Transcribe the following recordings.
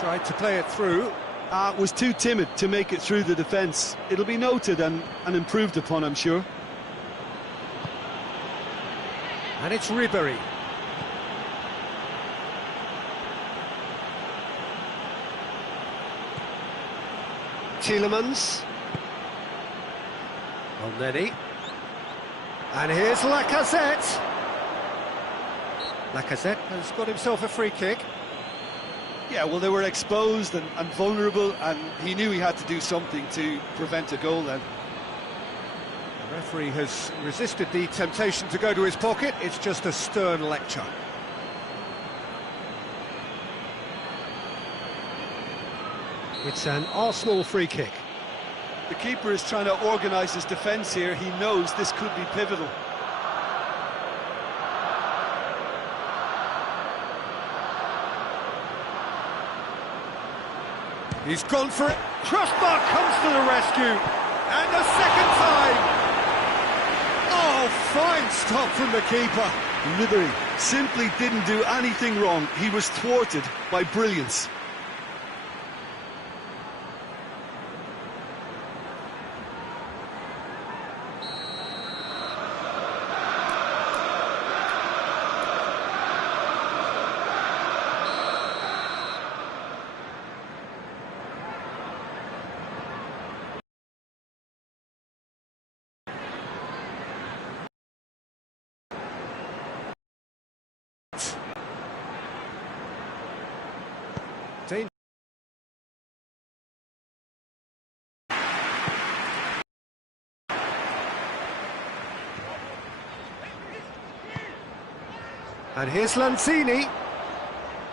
Tried to play it through. Was too timid to make it through the defence. It'll be noted and improved upon, I'm sure. And it's Ribery. Tielemans. Elneny. And here's Lacazette. Lacazette has got himself a free kick. Yeah, well, they were exposed and vulnerable, and he knew he had to do something to prevent a goal then. The referee has resisted the temptation to go to his pocket. It's just a stern lecture. It's an Arsenal free kick. The keeper is trying to organise his defence here. He knows this could be pivotal. He's gone for it. Crossbar comes to the rescue. And a second time. Oh, fine stop from the keeper. Ribery simply didn't do anything wrong. He was thwarted by brilliance. And here's Lanzini.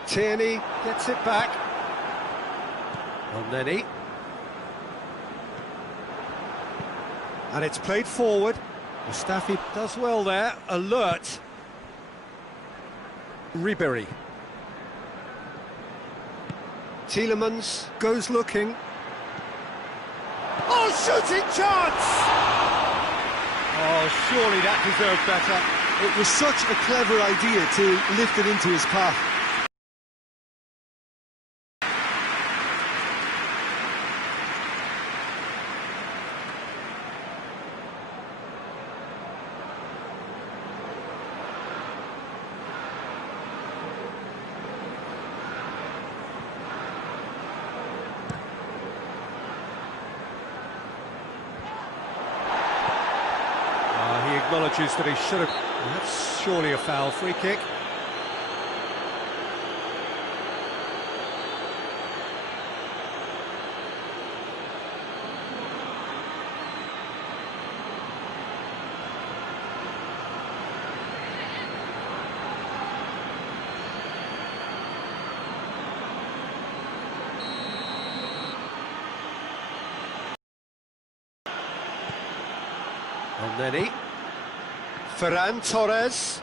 Tierney gets it back. Elneny. And it's played forward. Mustafi does well there. Alert. Ribery. Tielemans goes looking. Oh, shooting chance! Oh, surely that deserved better. It was such a clever idea to lift it into his path. He acknowledges that he should have... That's surely a foul. Free kick. Elneny. Ferran Torres.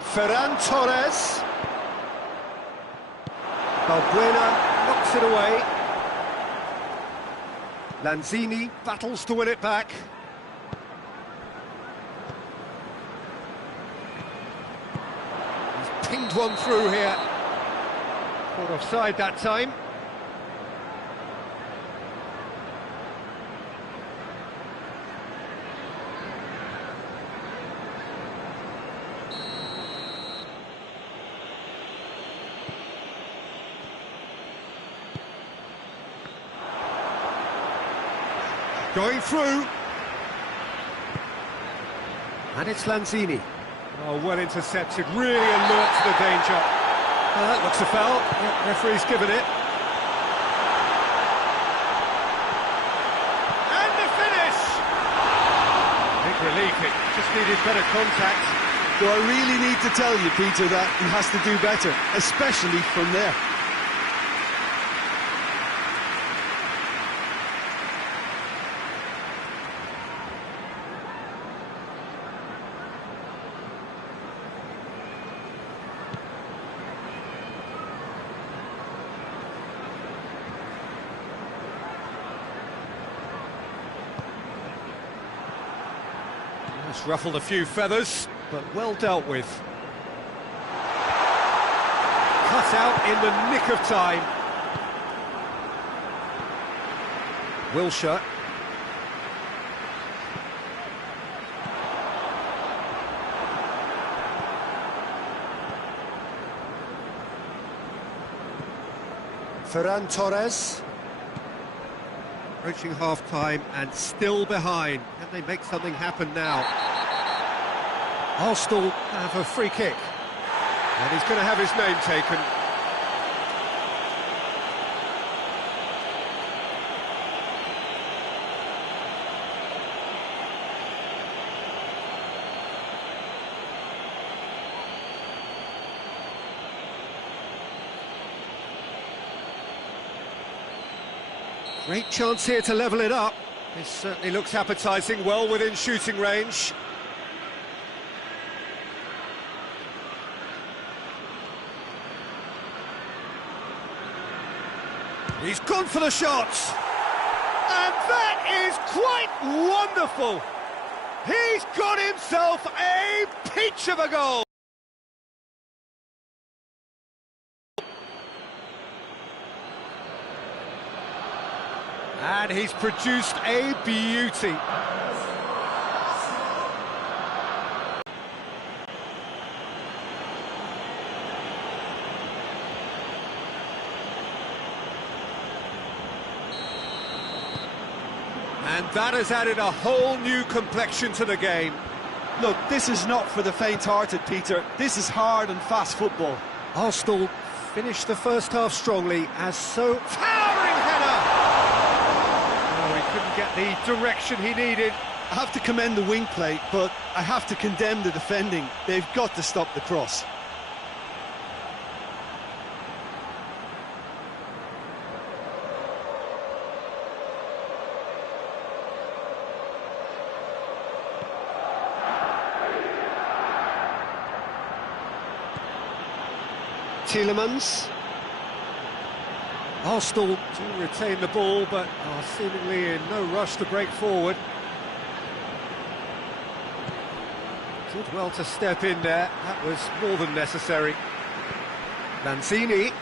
Ferran Torres. Balbuena knocks it away. Lanzini battles to win it back. He's pinged one through here. Caught offside that time. Going through. And it's Lanzini. Oh, well intercepted, really alert to the danger. That looks a foul. Yep, referee's given it. And the finish! Big relief, it just needed better contact. Do I really need to tell you, Peter, that he has to do better, especially from there? It's ruffled a few feathers, but well dealt with. cut out in the nick of time. Wilshere. Ferran Torres. Approaching half-time and still behind. Can they make something happen now? Arsenal have a free kick. And he's going to have his name taken. Great chance here to level it up. This certainly looks appetising, well within shooting range. He's gone for the shots. And that is quite wonderful. He's got himself a peach of a goal. And he's produced a beauty. And that has added a whole new complexion to the game. Look, this is not for the faint-hearted, Peter. This is hard and fast football. Arsenal finished the first half strongly as so... Towering header! Oh, he couldn't get the direction he needed. I have to commend the wing play, but I have to condemn the defending. They've got to stop the cross. Tielemans. Arsenal do retain the ball, but are seemingly in no rush to break forward. Did well to step in there, that was more than necessary. Lanzini.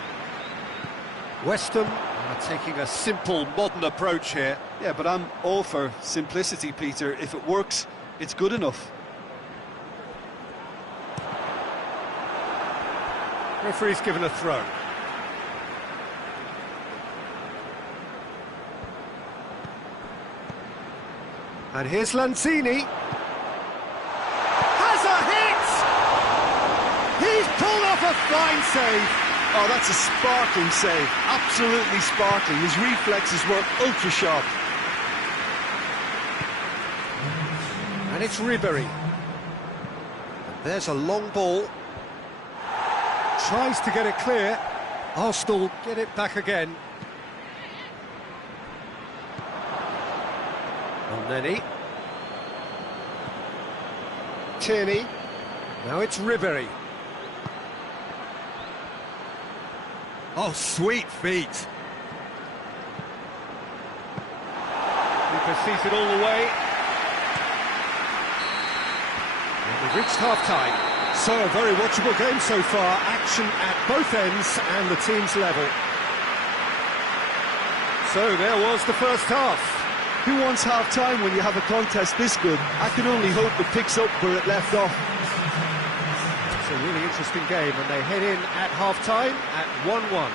West Ham are taking a simple, modern approach here. Yeah, but I'm all for simplicity, Peter. If it works, it's good enough. Referee's given a throw. And here's Lanzini. Has a hit! He's pulled off a fine save. Oh, that's a sparkling save. Absolutely sparkling. His reflexes were ultra sharp. And it's Ribery. There's a long ball. Tries to get it clear. Arsenal get it back again. Elneny. Tierney. Now it's Ribery. Oh, sweet feet. Keeper sees it all the way. And we've reached half-time. So, a very watchable game so far. Action at both ends and the team's level. So, there was the first half. Who wants half-time when you have a contest this good? I can only hope it picks up where it left off. It's a really interesting game, and they head in at half-time at 1-1.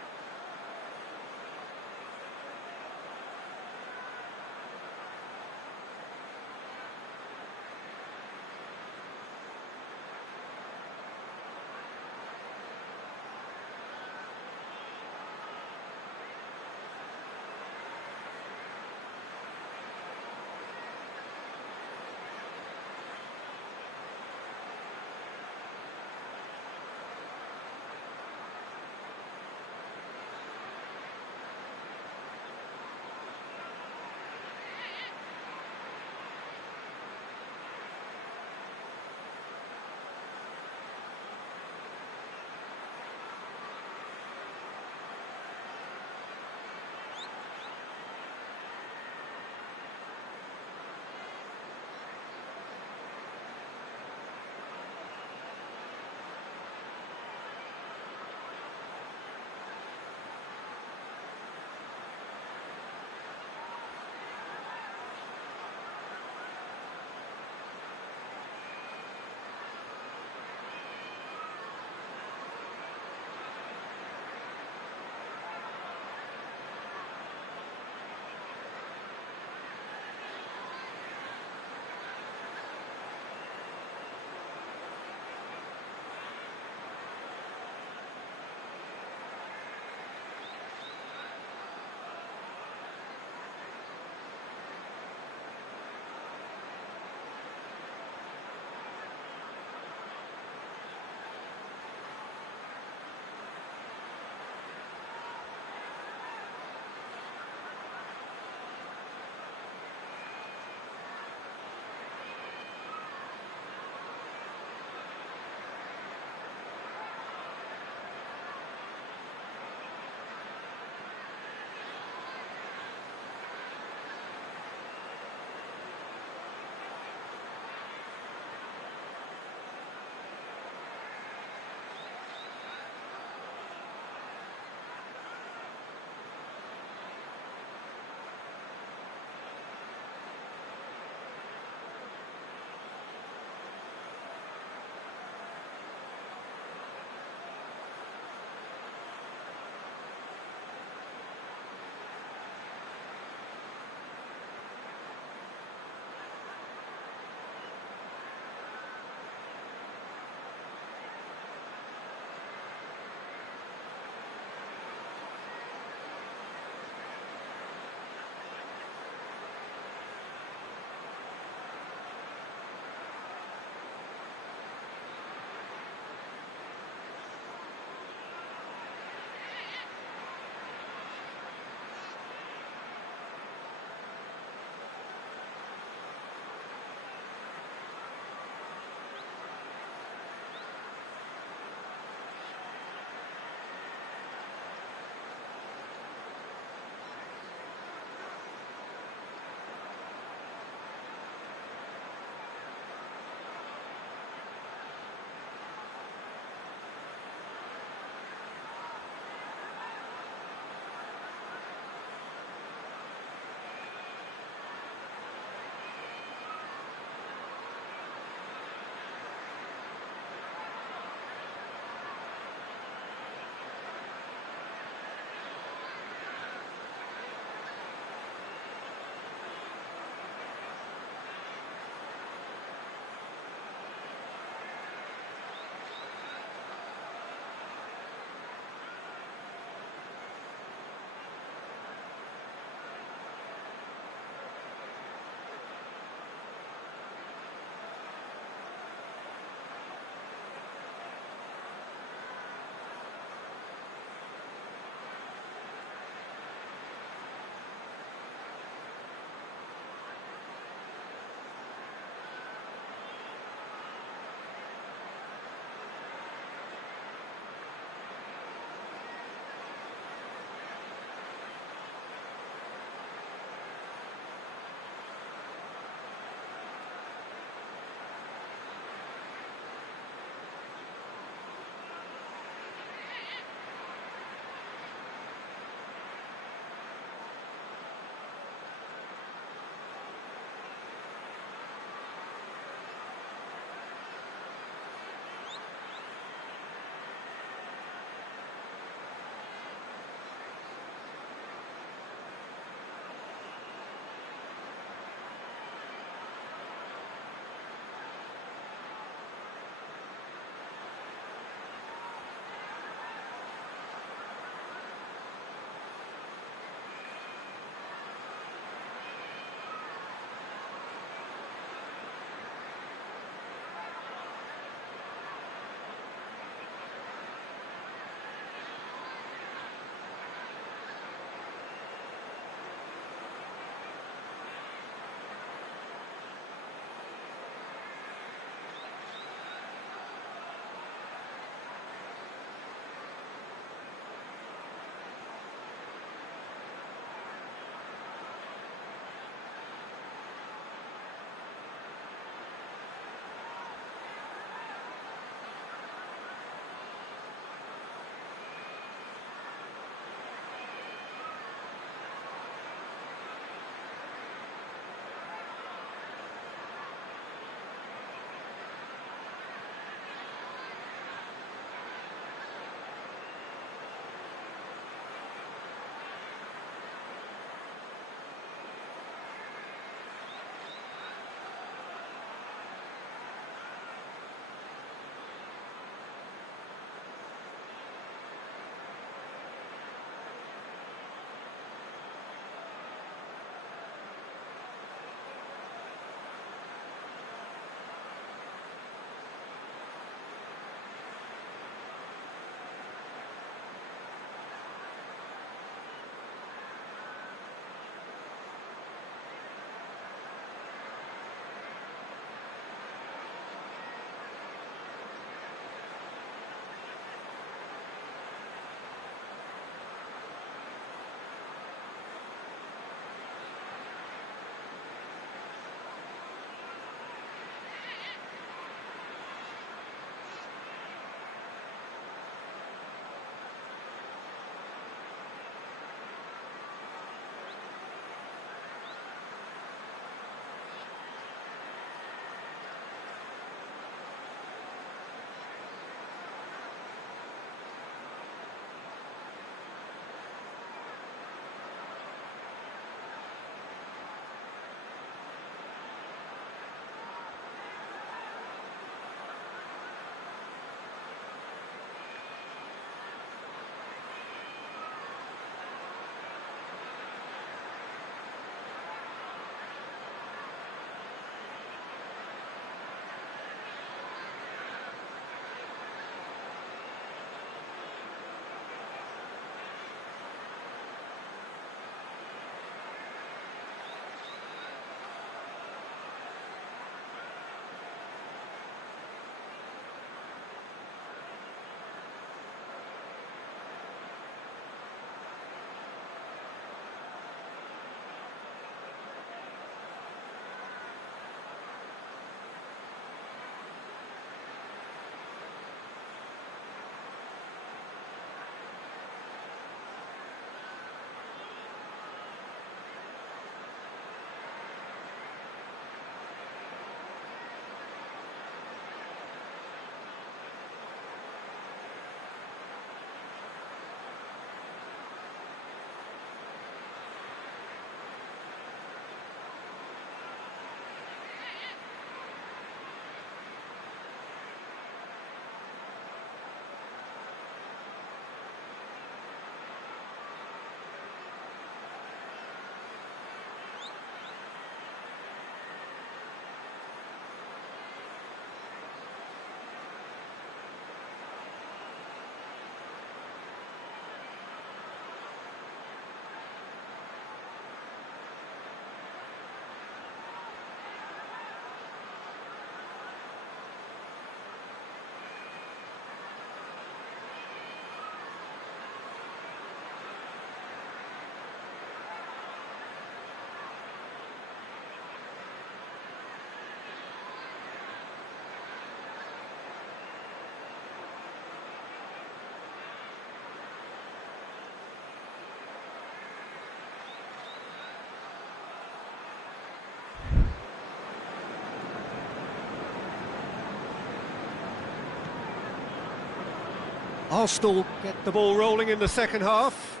Arsenal get the ball rolling in the second half.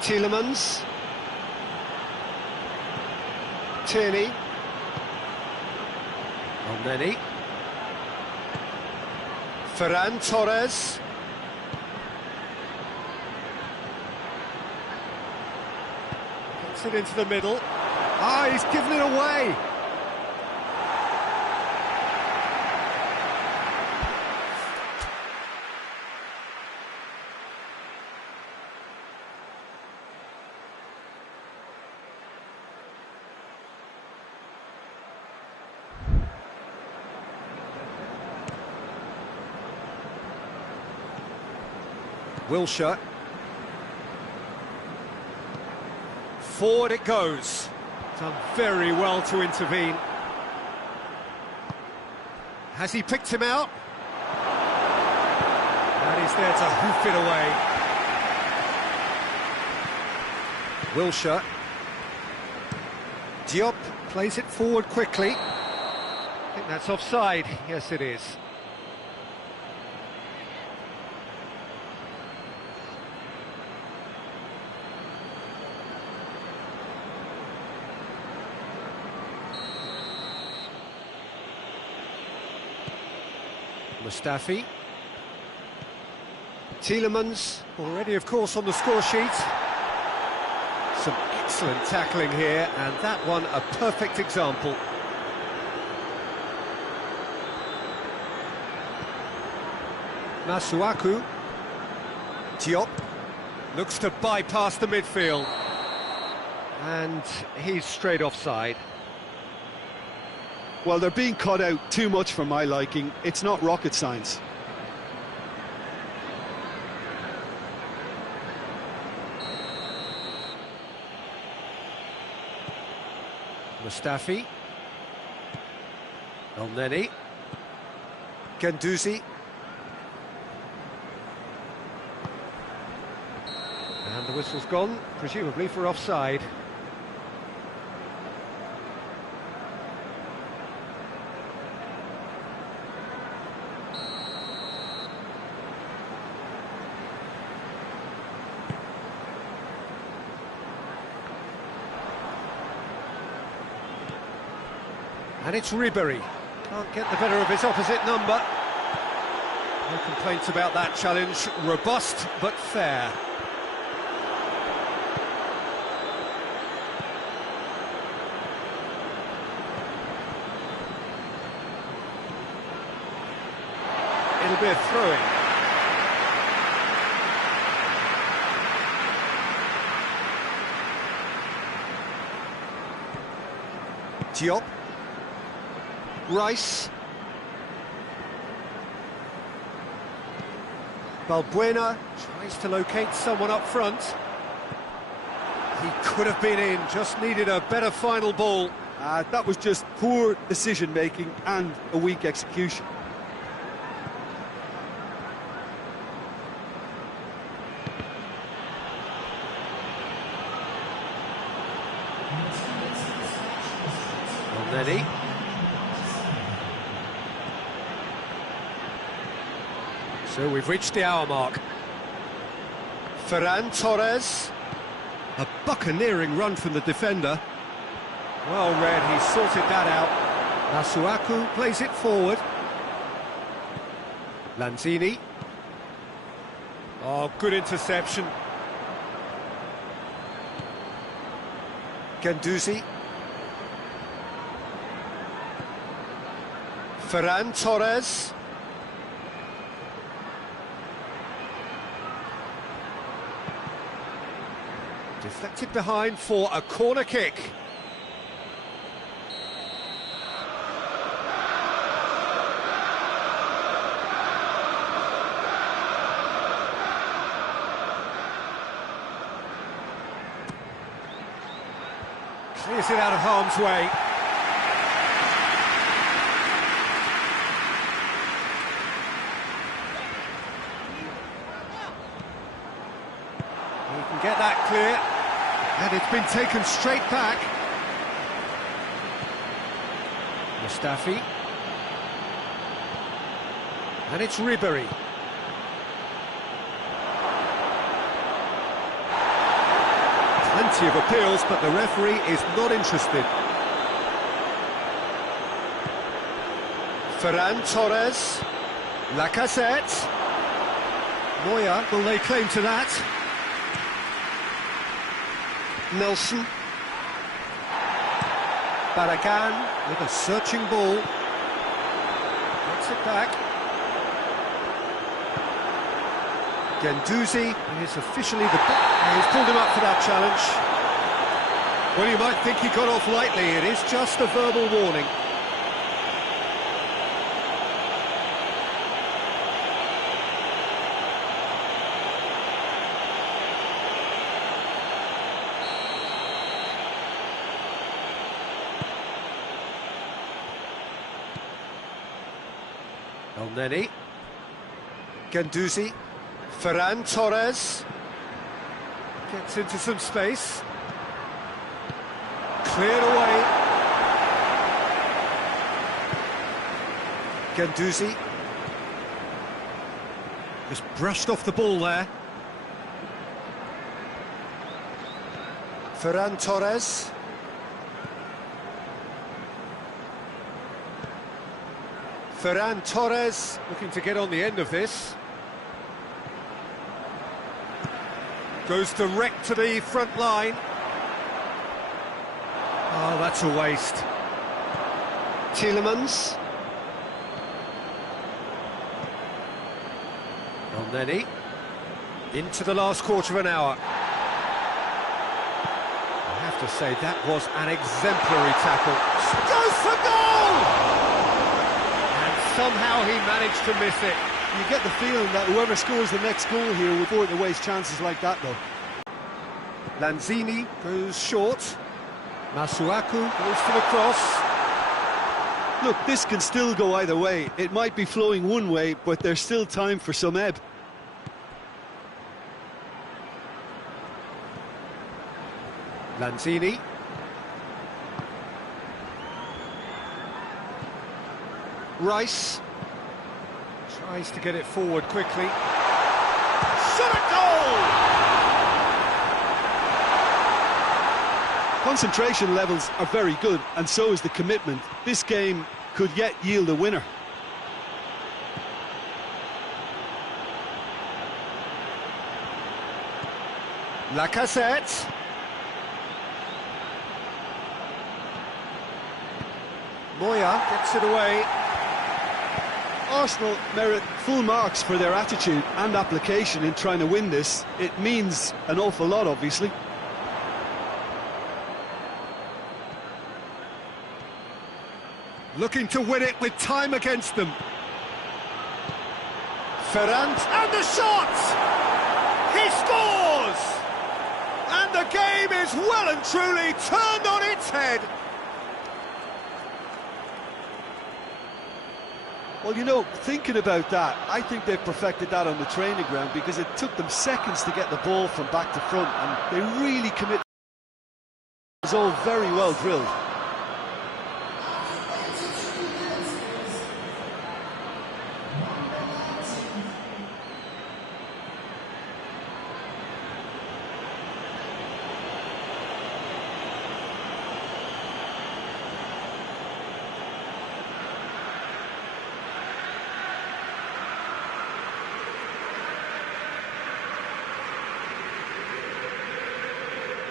Tielemans. Tierney. Elneny. Ferran Torres. Gets it into the middle. Ah, he's given it away. Wilshere. Forward it goes. Done very well to intervene. Has he picked him out? And he's there to hoof it away. Wilshere. Diop plays it forward quickly. I think that's offside. Yes, it is. Mustafi. Tielemans, already of course on the score sheet. Some excellent tackling here, and that one a perfect example. Masuaku. Diop looks to bypass the midfield. And he's straight offside. Well, they're being cut out too much for my liking. It's not rocket science. Mustafi. Elneny. Guendouzi. And the whistle's gone, presumably for offside. And it's Ribéry. Can't get the better of his opposite number. No complaints about that challenge. Robust, but fair. It'll be a throw-in. Diop. Rice. Balbuena tries to locate someone up front. He could have been in, just needed a better final ball. That was just poor decision-making and a weak execution. Elneny. So we've reached the hour mark. Ferran Torres. A buccaneering run from the defender. Well read, he sorted that out. Masuaku plays it forward. Lanzini. Oh, good interception. Guendouzi. Ferran Torres. Deflected behind for a corner kick. Clears it out of harm's way. He can get that clear. And it's been taken straight back. Mustafi. And it's Ribery. Plenty of appeals, but the referee is not interested. Ferran Torres. Lacazette. Moya will lay claim to that. Nelson. Barragan with a searching ball. Gets it back. Guendouzi is officially the... He's pulled him up for that challenge. Well, you might think he got off lightly. It is just a verbal warning. Elneny. Guendouzi. Ferran Torres. Gets into some space. Cleared away. Guendouzi. Just brushed off the ball there. Ferran Torres. Ferran Torres looking to get on the end of this. Goes direct to the front line. Oh, that's a waste. Tielemans. Elneny. Into the last quarter of an hour. I have to say, that was an exemplary tackle. Goes for goal! And somehow he managed to miss it. You get the feeling that whoever scores the next goal here will avoid to waste chances like that, though. Lanzini goes short. Masuaku goes for the cross. Look, this can still go either way. It might be flowing one way, but there's still time for some ebb. Lanzini. Rice. Tries to get it forward quickly. Shot at goal! Concentration levels are very good, and so is the commitment. This game could yet yield a winner. Lacazette. Moya gets it away. Arsenal merit full marks for their attitude and application in trying to win this. It means an awful lot, obviously. Looking to win it with time against them. Ferran, and the shot! He scores! And the game is well and truly turned on its head. Well, you know, thinking about that, I think they've perfected that on the training ground, because it took them seconds to get the ball from back to front, and they really commit. It was all very well drilled.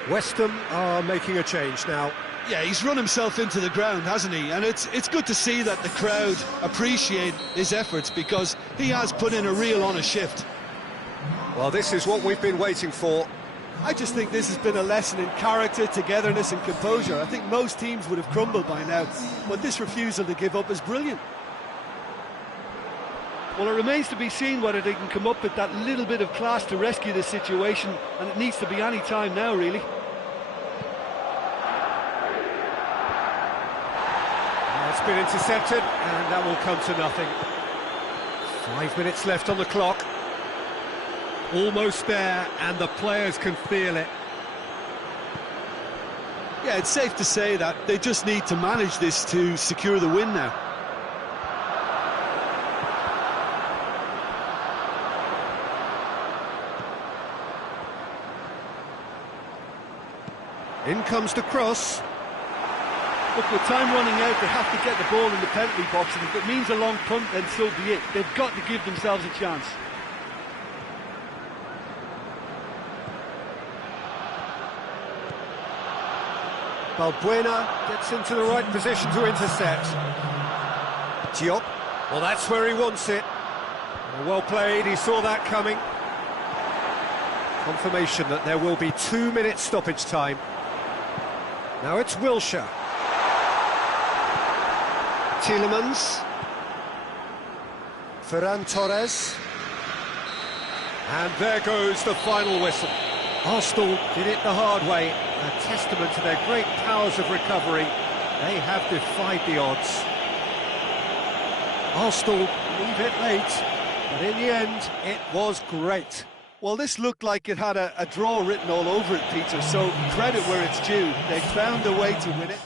West Ham are making a change now. Yeah, he's run himself into the ground, hasn't he? And it's good to see that the crowd appreciate his efforts, because he has put in a real honest shift. Well, this is what we've been waiting for. I just think this has been a lesson in character, togetherness and composure. I think most teams would have crumbled by now, but this refusal to give up is brilliant. Well, it remains to be seen whether they can come up with that little bit of class to rescue the situation, and it needs to be any time now, really. It's been intercepted, and that will come to nothing. 5 minutes left on the clock. Almost there, and the players can feel it. Yeah, it's safe to say that they just need to manage this to secure the win now. In comes the cross. Look, with time running out, they have to get the ball in the penalty box, and if it means a long punt, then so be it. They've got to give themselves a chance. Balbuena gets into the right position to intercept. Diop, well, that's where he wants it. Well played, he saw that coming. Confirmation that there will be 2 minutes stoppage time. Now it's Wilshere. Tielemans. Ferran Torres. And there goes the final whistle. Arsenal did it the hard way, a testament to their great powers of recovery. They have defied the odds. Arsenal leave it late, but in the end, it was great. Well, this looked like it had a draw written all over it, Peter, so credit where it's due. They found a way to win it.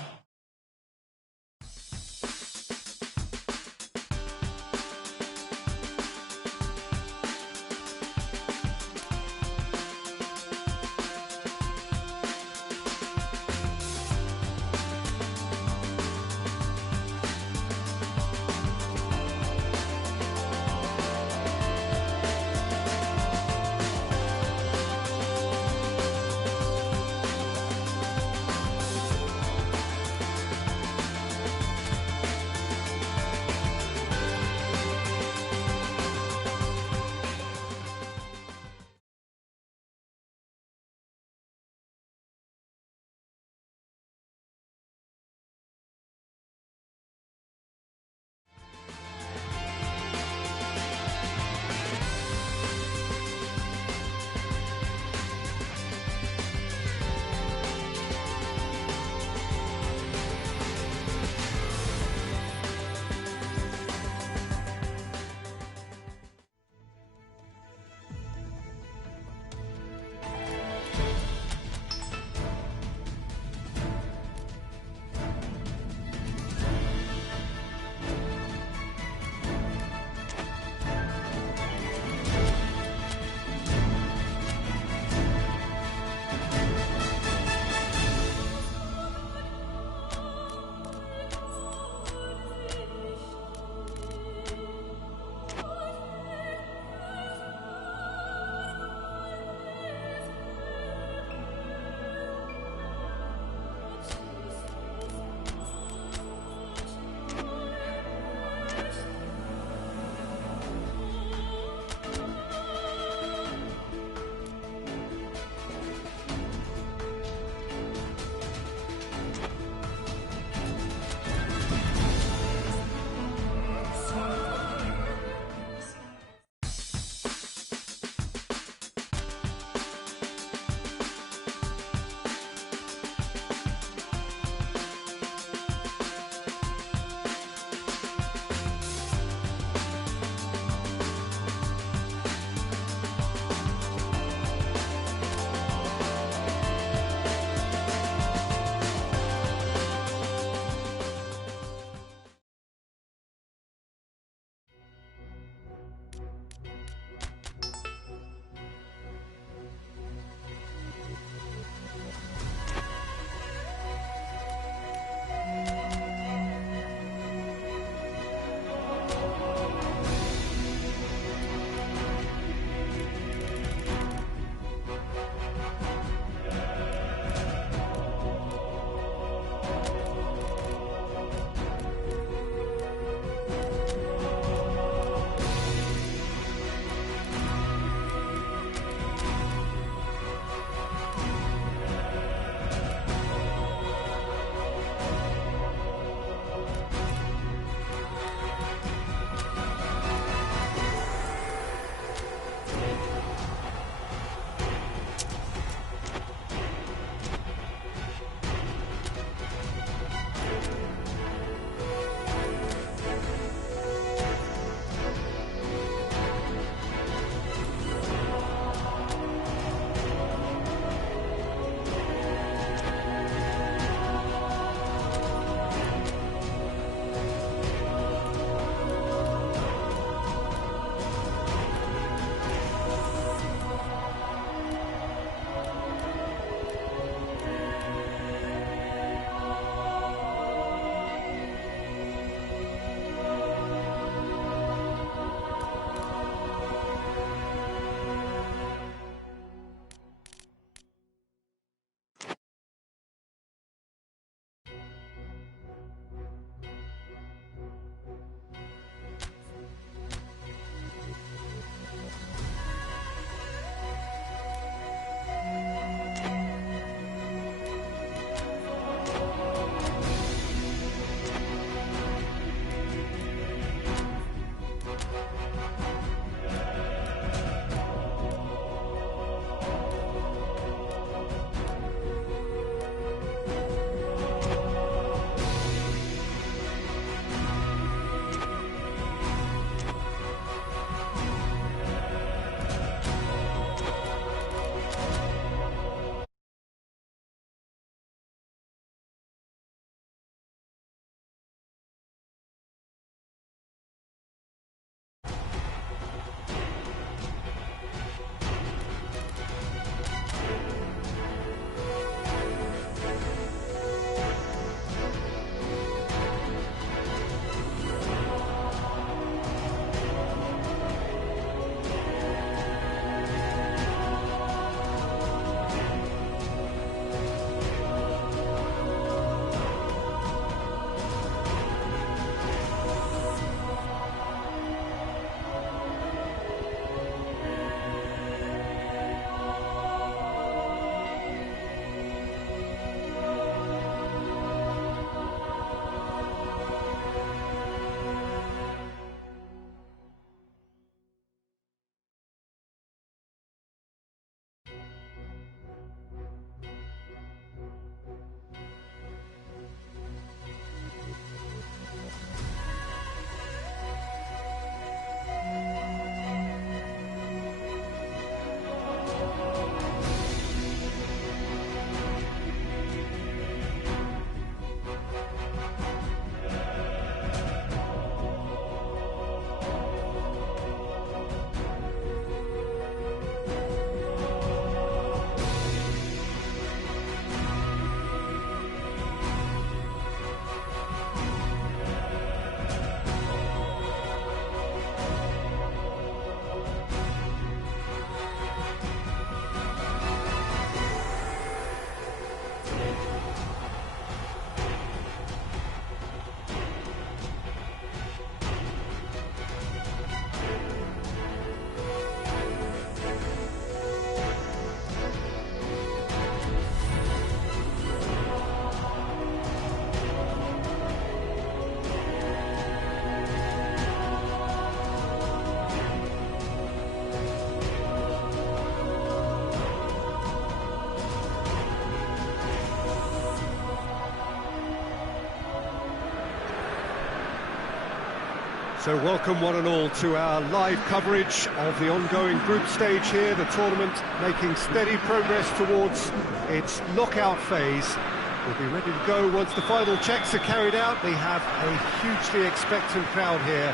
So welcome one and all to our live coverage of the ongoing group stage here, the tournament making steady progress towards its knockout phase. We'll be ready to go once the final checks are carried out. We have a hugely expectant crowd here.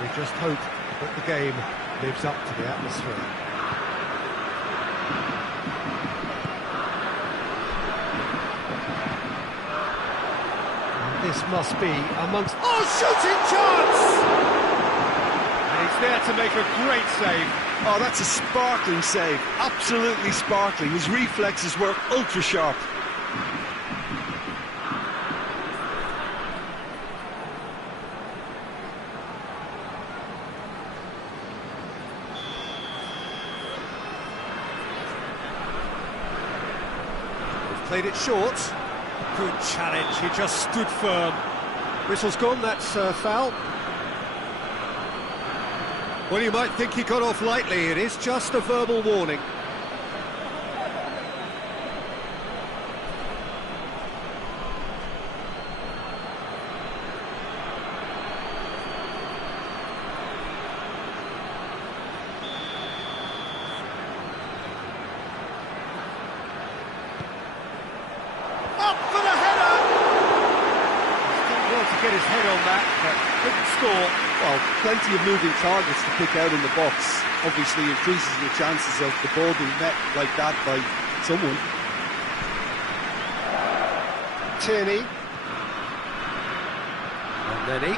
We just hope that the game lives up to the atmosphere. This must be amongst... Oh, shooting chance! And he's there to make a great save. Oh, that's a sparkling save. Absolutely sparkling. His reflexes were ultra sharp. He's played it short. Good challenge, he just stood firm. Whistle's gone, that's foul. Well, you might think he got off lightly, it is just a verbal warning. Get his head on that, but couldn't score. Well, plenty of moving targets to pick out in the box. Obviously increases your chances of the ball being met like that by someone. Tierney. And then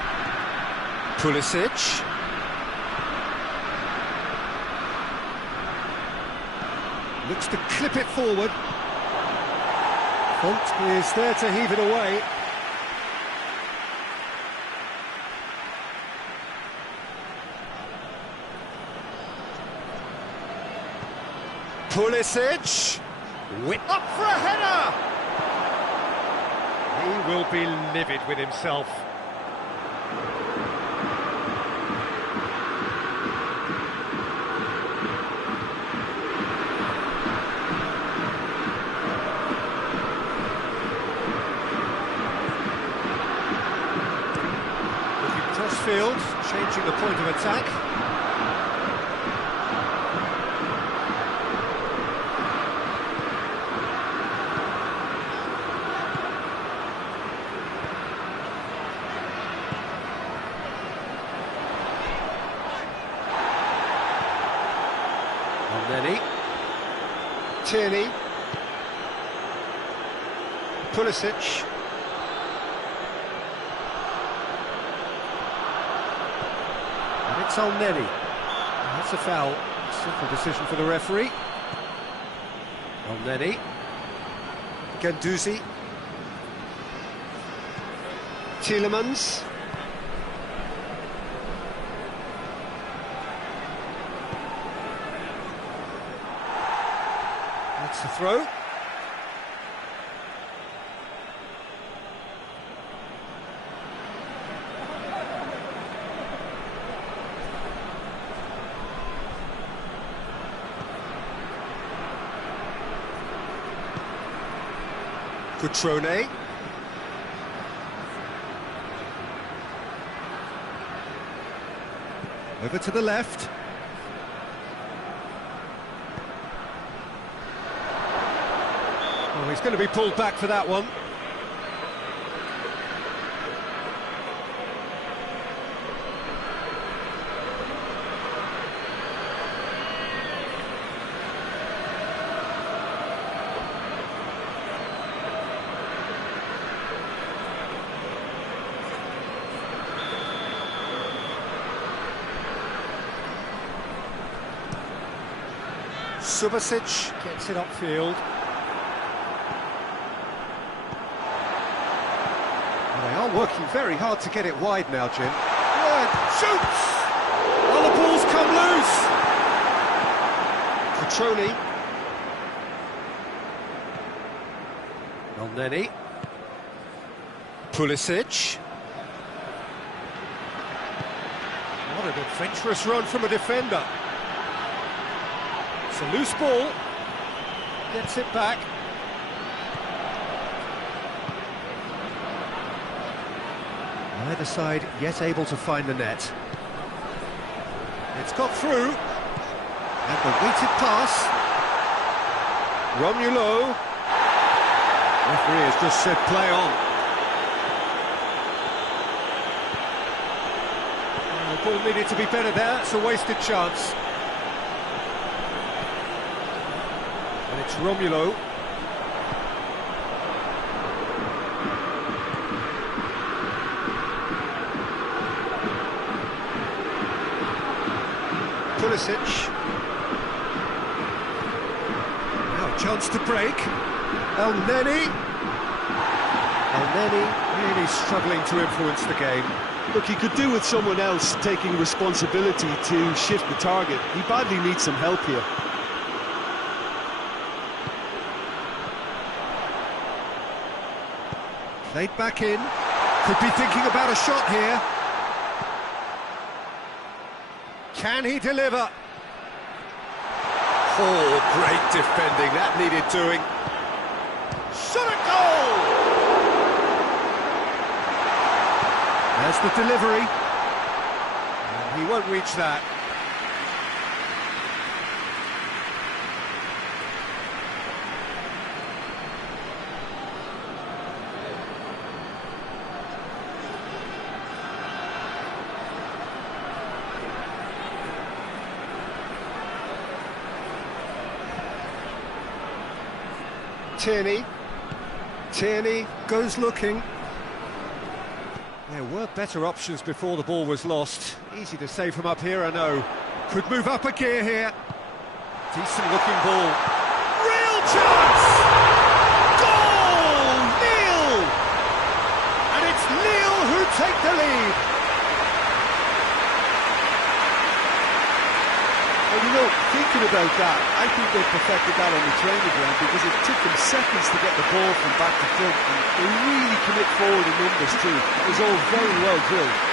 Pulisic. Looks to clip it forward. Font is there to heave it away. Pulisic, whip up for a header! He will be livid with himself. Looking crossfield, changing the point of attack. Tierney, Pulisic, and it's Elneny. That's a foul. Simple decision for the referee. Elneny, Guendouzi, Tielemans. That's the throw. Cutrone. Over to the left. Oh, he's going to be pulled back for that one. Subasic gets it upfield. They are working very hard to get it wide now, Jim. Yeah, shoots! Oh, the ball's come loose! Cutrone. Elneny. Pulisic. What an adventurous run from a defender. It's a loose ball. Gets it back. Neither side yet able to find the net. It's got through. And the weighted pass. Romulo. Referee has just said play on. The ball needed to be better there. It's a wasted chance. And it's Romulo. Pulisic. Now a chance to break. El Neni really struggling to influence the game. Look, he could do with someone else taking responsibility to shift the target. He badly needs some help here. Played back in. Could be thinking about a shot here. Can he deliver? Oh, great defending. That needed doing. Shot at goal! There's the delivery. And he won't reach that. Tierney goes looking. There were better options before the ball was lost. Easy to say from up here, I know. Could move up a gear here. Decent looking ball. Real chance! Goal! Lille! And it's Lille who take the lead. Well, you know, thinking about that, I think they perfected that on the training ground because it took them seconds to get the ball from back to front, and they really commit forward in numbers too. It was all very well drilled.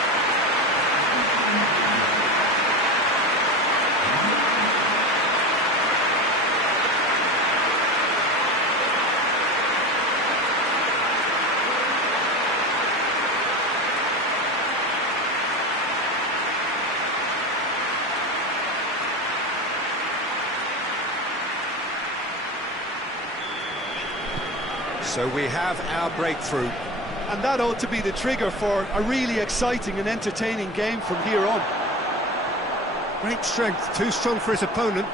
So we have our breakthrough. And that ought to be the trigger for a really exciting and entertaining game from here on. Great strength, too strong for his opponent.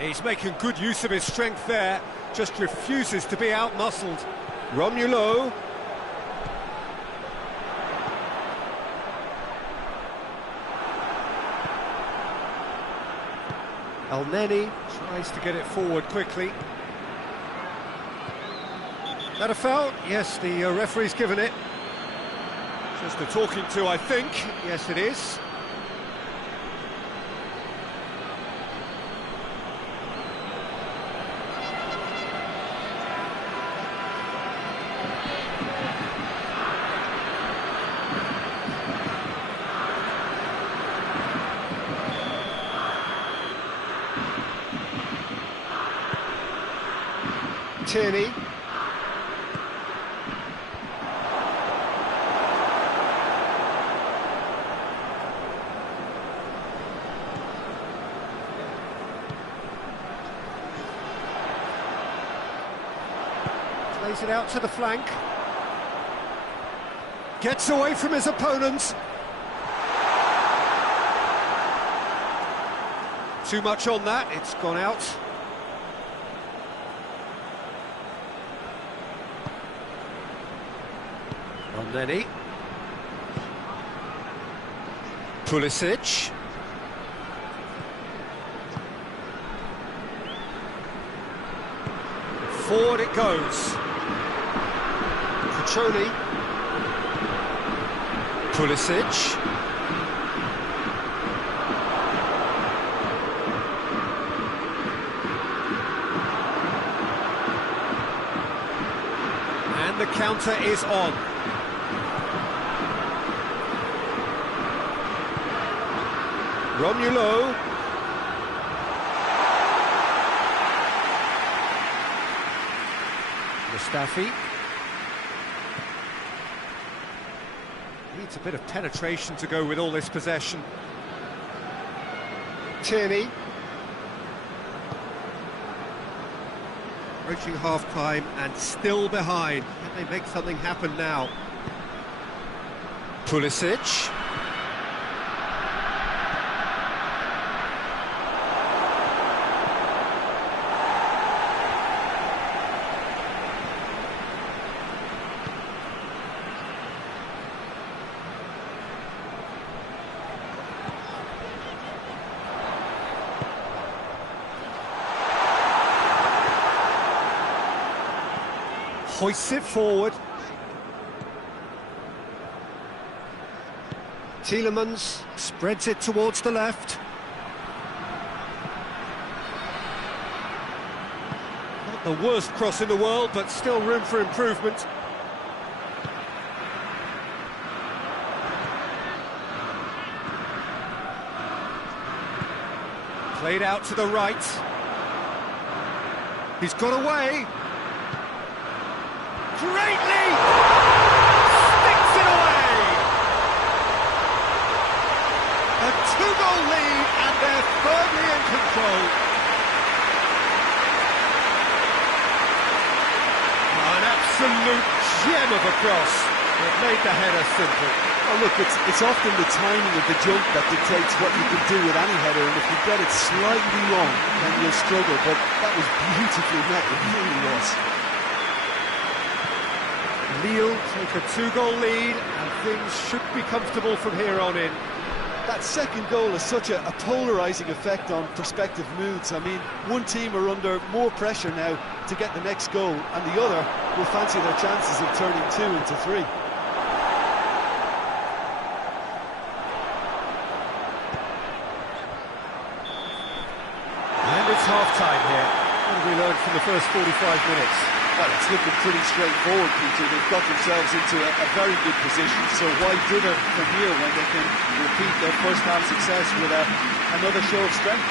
He's making good use of his strength there, just refuses to be out-muscled. Romulo. El Neni tries to get it forward quickly. That a foul? Yes, the referee's given it. Just a talking to, I think. Yes, it is. Tierney. Plays it out to the flank. Gets away from his opponents. Too much on that, it's gone out. Neni. Pulisic. Forward it goes. Cuccioli. Pulisic. And the counter is on. Romulo. Mustafi. Needs a bit of penetration to go with all this possession. Tierney. Approaching half-time and still behind. Can they make something happen now? Pulisic. Hoists it forward. Tielemans spreads it towards the left. Not the worst cross in the world, but still room for improvement. Played out to the right. He's got away. Great lead! Sticks it away! A two-goal lead, and they're firmly in control. An absolute gem of a cross. It made the header simple. Oh, look, it's often the timing of the jump that dictates what you can do with any header, and if you get it slightly wrong, then you'll struggle, but that was beautifully met, it really was. Lille take a two-goal lead, and things should be comfortable from here on in. That second goal has such a polarising effect on prospective moods. I mean, one team are under more pressure now to get the next goal, and the other will fancy their chances of turning 2 into 3. And it's half-time here. What have we learned from the first 45 minutes? Well, it's looking pretty straightforward, Peter. They've got themselves into a very good position, so why dither from here when they can repeat their first-half success with another show of strength?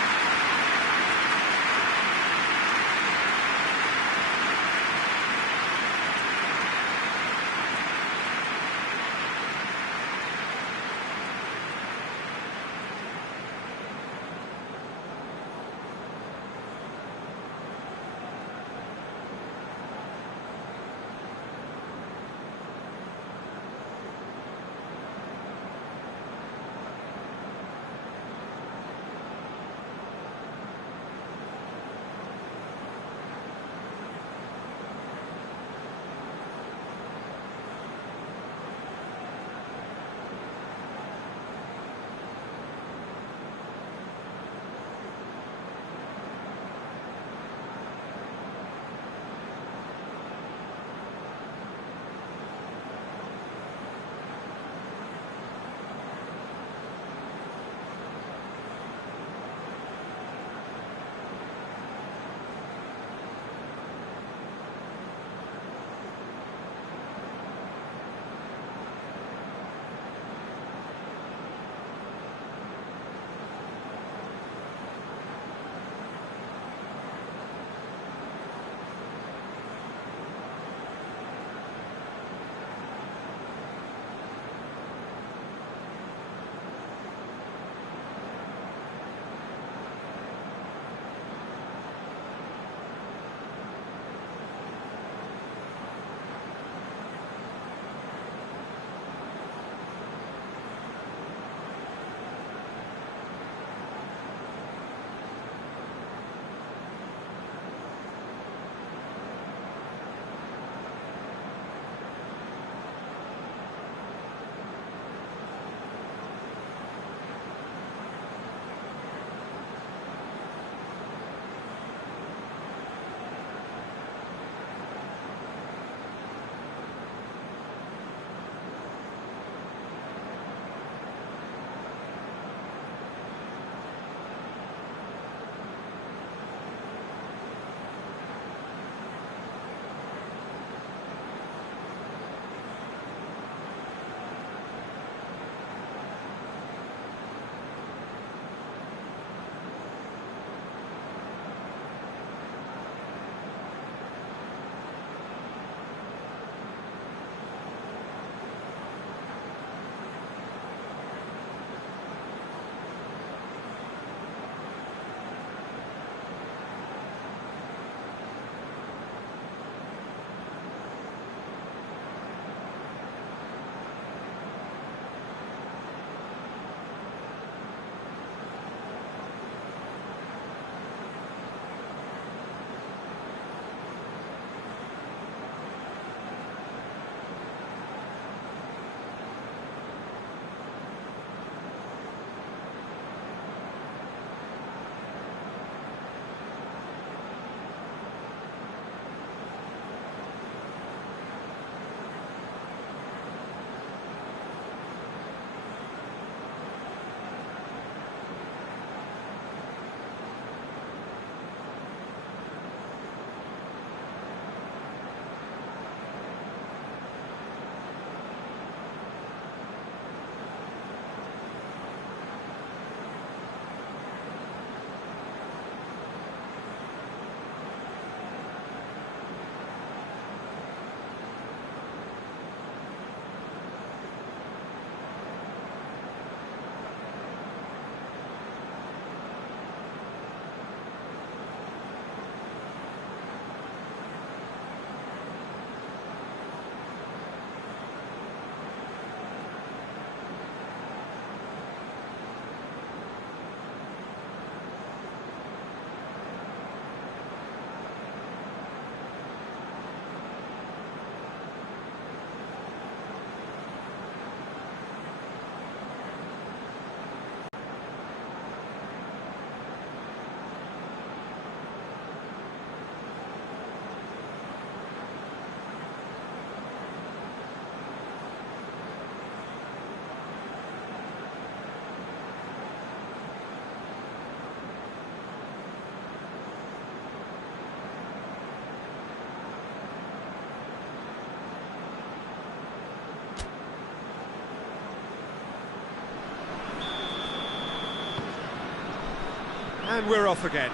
And we're off again.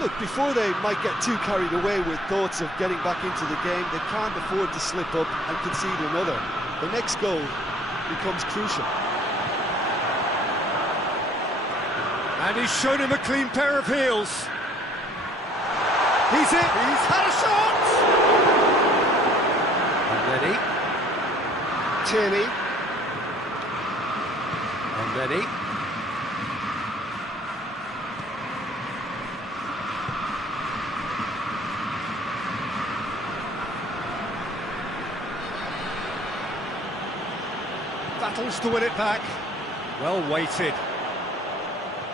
Look, before they might get too carried away with thoughts of getting back into the game, they can't afford to slip up and concede another. The next goal becomes crucial. And he's shown him a clean pair of heels. He's it, he's had a shot! And Lenny. Tierney. And Lenny. Battles to win it back. Well weighted.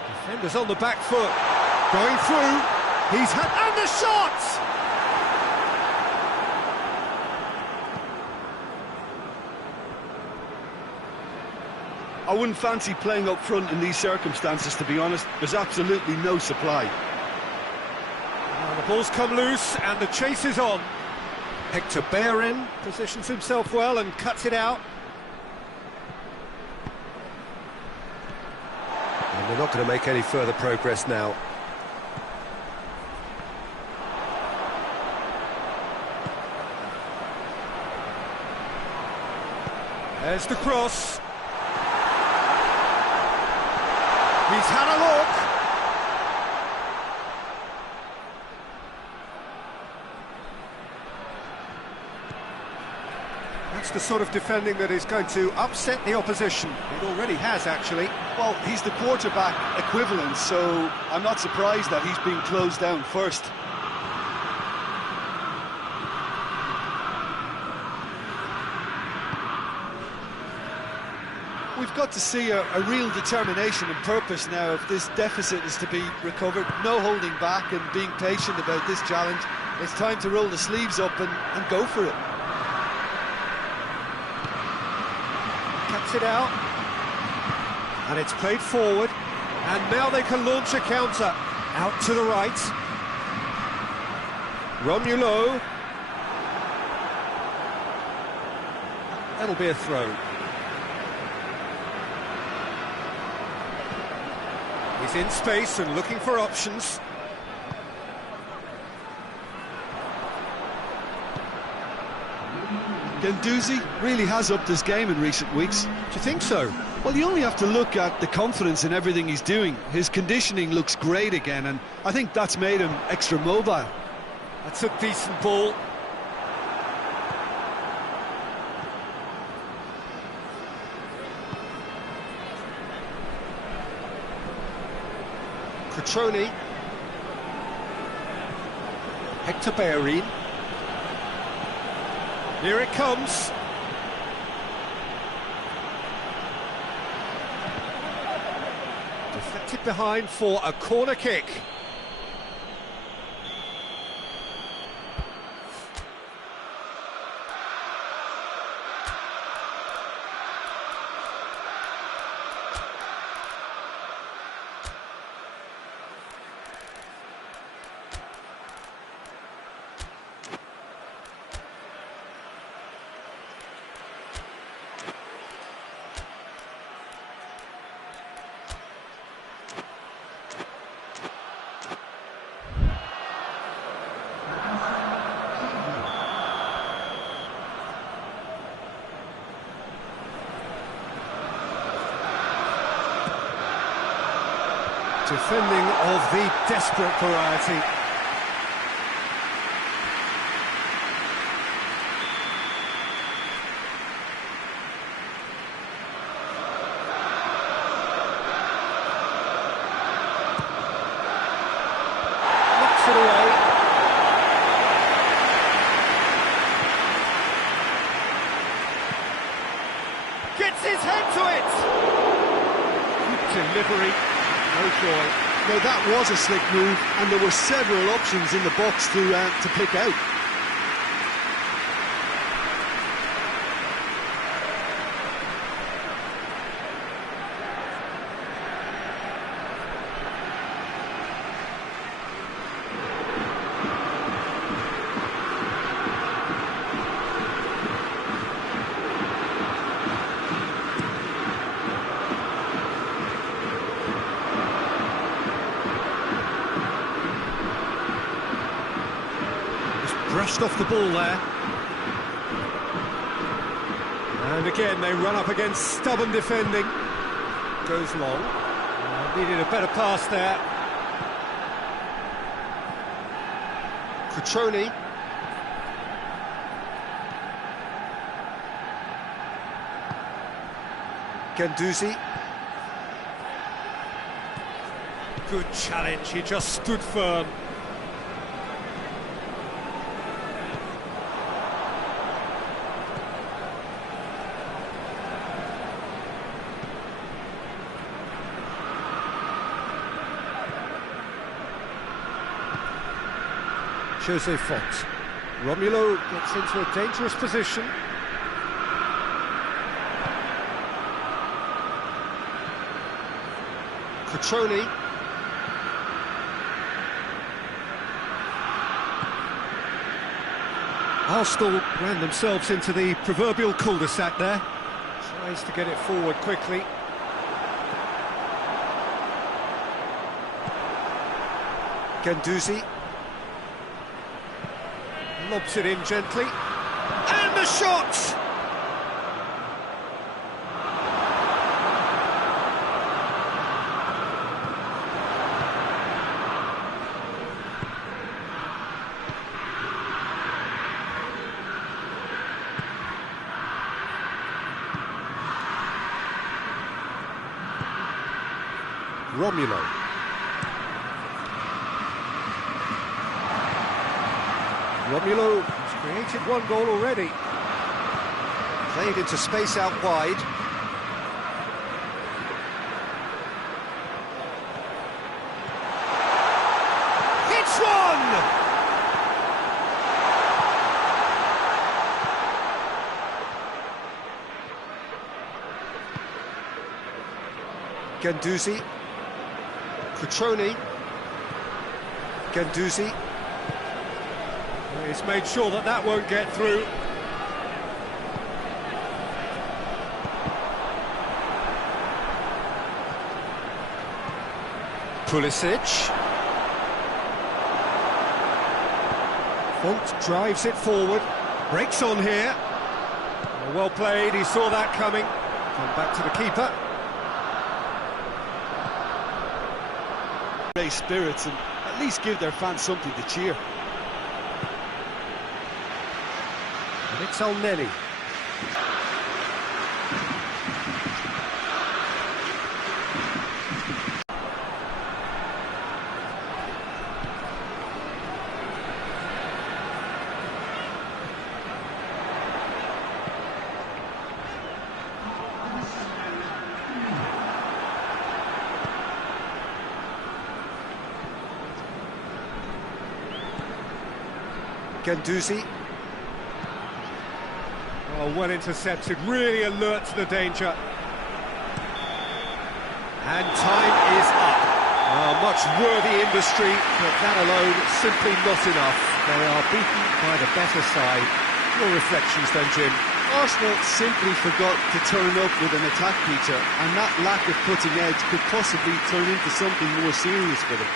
Defenders on the back foot. Going through. He's had... and the shot! I wouldn't fancy playing up front in these circumstances, to be honest. There's absolutely no supply. Well, the ball's come loose and the chase is on. Hector Bellerin positions himself well and cuts it out. And they're not going to make any further progress now. There's the cross. He's had a look. That's the sort of defending that is going to upset the opposition. It already has, actually. Well, he's the quarterback equivalent, so I'm not surprised that he's being closed down first. We've got to see a real determination and purpose now if this deficit is to be recovered. No holding back and being patient about this challenge. It's time to roll the sleeves up and go for it. Cuts it out. And it's played forward. And now they can launch a counter. Out to the right. Romulo. That'll be a throw. He's in space and looking for options. Guendouzi really has upped his game in recent weeks. Do you think so? Well, you only have to look at the confidence in everything he's doing. His conditioning looks great again, and I think that's made him extra mobile. That's a decent ball. Petroni. Hector Bellerin. Here it comes. Deflected behind for a corner kick. Defending of the desperate variety. Knocks it away. Gets his head to it! Good delivery. No joy. No, that was a slick move, and there were several options in the box to pick out. Brushed off the ball there. And again, they run up against stubborn defending. Goes long. Needed a better pass there. Cutrone. Guendouzi. Good challenge, he just stood firm. Jose Font. Romulo gets into a dangerous position. Cutrone. Arsenal ran themselves into the proverbial cul-de-sac there. Tries to get it forward quickly. Guendouzi. Lobs it in gently. And the shot! Romulo. Romulo has created one goal already. Played into space out wide. Hits one! Guendouzi. Cutrone. Guendouzi. He's made sure that that won't get through. Pulisic. Font drives it forward. Breaks on here. Well played, he saw that coming. Come back to the keeper. Raise spirits and at least give their fans something to cheer. And it's Elneny. Guendouzi. Oh, well intercepted, really alert to the danger. And time is up. Oh, much worthy industry, but that alone simply not enough. They are beaten by the better side. Your reflections then, Jim? Arsenal simply forgot to turn up with an attack, Peter, and that lack of cutting edge could possibly turn into something more serious for them.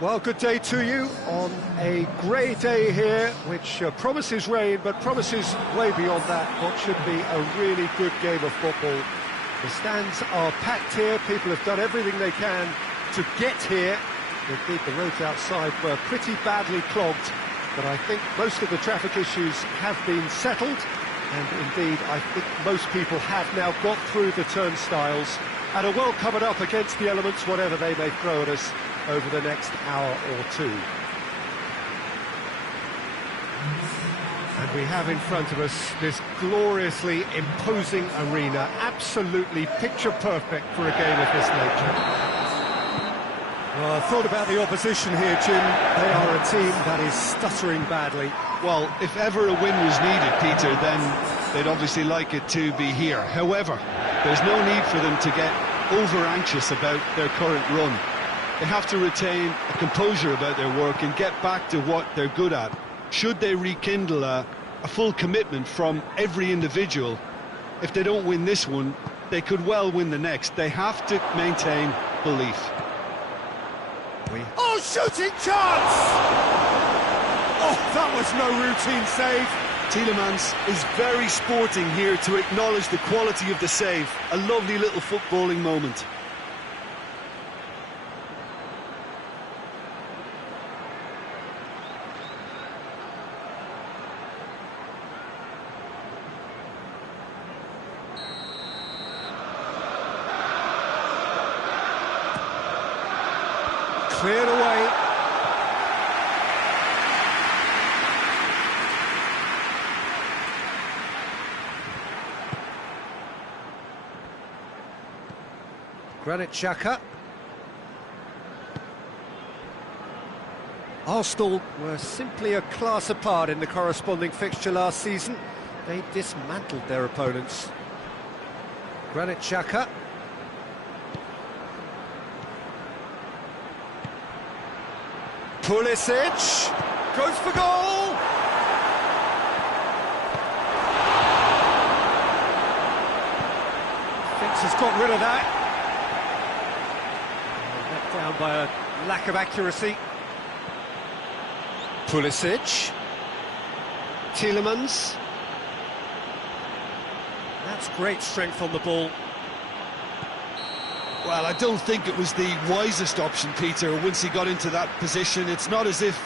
Well, good day to you on a grey day here, which promises rain, but promises way beyond that what should be a really good game of football. The stands are packed here, people have done everything they can to get here. Indeed, the roads outside were pretty badly clogged, but I think most of the traffic issues have been settled, and indeed, I think most people have now got through the turnstiles and are well covered up against the elements, whatever they may throw at us over the next hour or two. And we have in front of us this gloriously imposing arena, absolutely picture perfect for a game of this nature. Well, I thought about the opposition here, Jim. They are a team that is stuttering badly. Well, if ever a win was needed, Peter, then they'd obviously like it to be here. However, there's no need for them to get over-anxious about their current run. They have to retain a composure about their work and get back to what they're good at. Should they rekindle a full commitment from every individual, if they don't win this one, they could well win the next. They have to maintain belief. Oh, shooting chance! Oh, that was no routine save. Tielemans is very sporting here to acknowledge the quality of the save. A lovely little footballing moment. Cleared away. Granit Xhaka. Arsenal were simply a class apart in the corresponding fixture last season. They dismantled their opponents. Granit Xhaka. Pulisic goes for goal! Fix has got rid of that. Let down by a lack of accuracy. Pulisic. Tielemans. That's great strength on the ball. Well, I don't think it was the wisest option, Peter, once he got into that position. It's not as if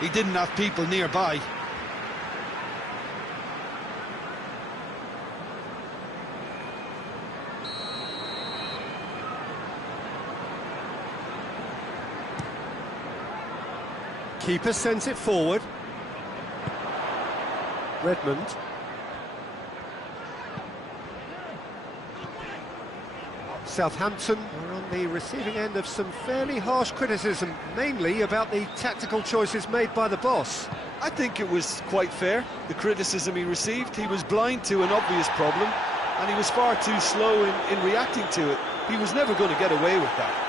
he didn't have people nearby. Keeper sends it forward. Redmond. Southampton are on the receiving end of some fairly harsh criticism, mainly about the tactical choices made by the boss. I think it was quite fair, the criticism he received. He was blind to an obvious problem, and he was far too slow in reacting to it. He was never going to get away with that.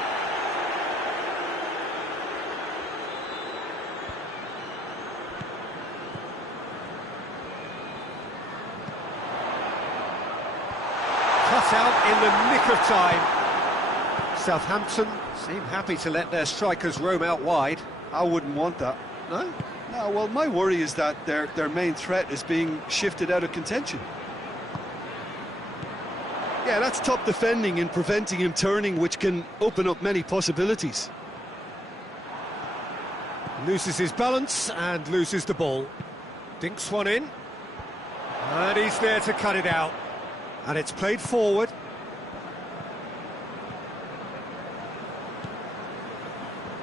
Cut out in the nick of time. Southampton seem happy to let their strikers roam out wide. I wouldn't want that. No? No, well, my worry is that their main threat is being shifted out of contention. Yeah, that's top defending and preventing him turning, which can open up many possibilities. Loses his balance and loses the ball. Dinks one in. And he's there to cut it out. And it's played forward.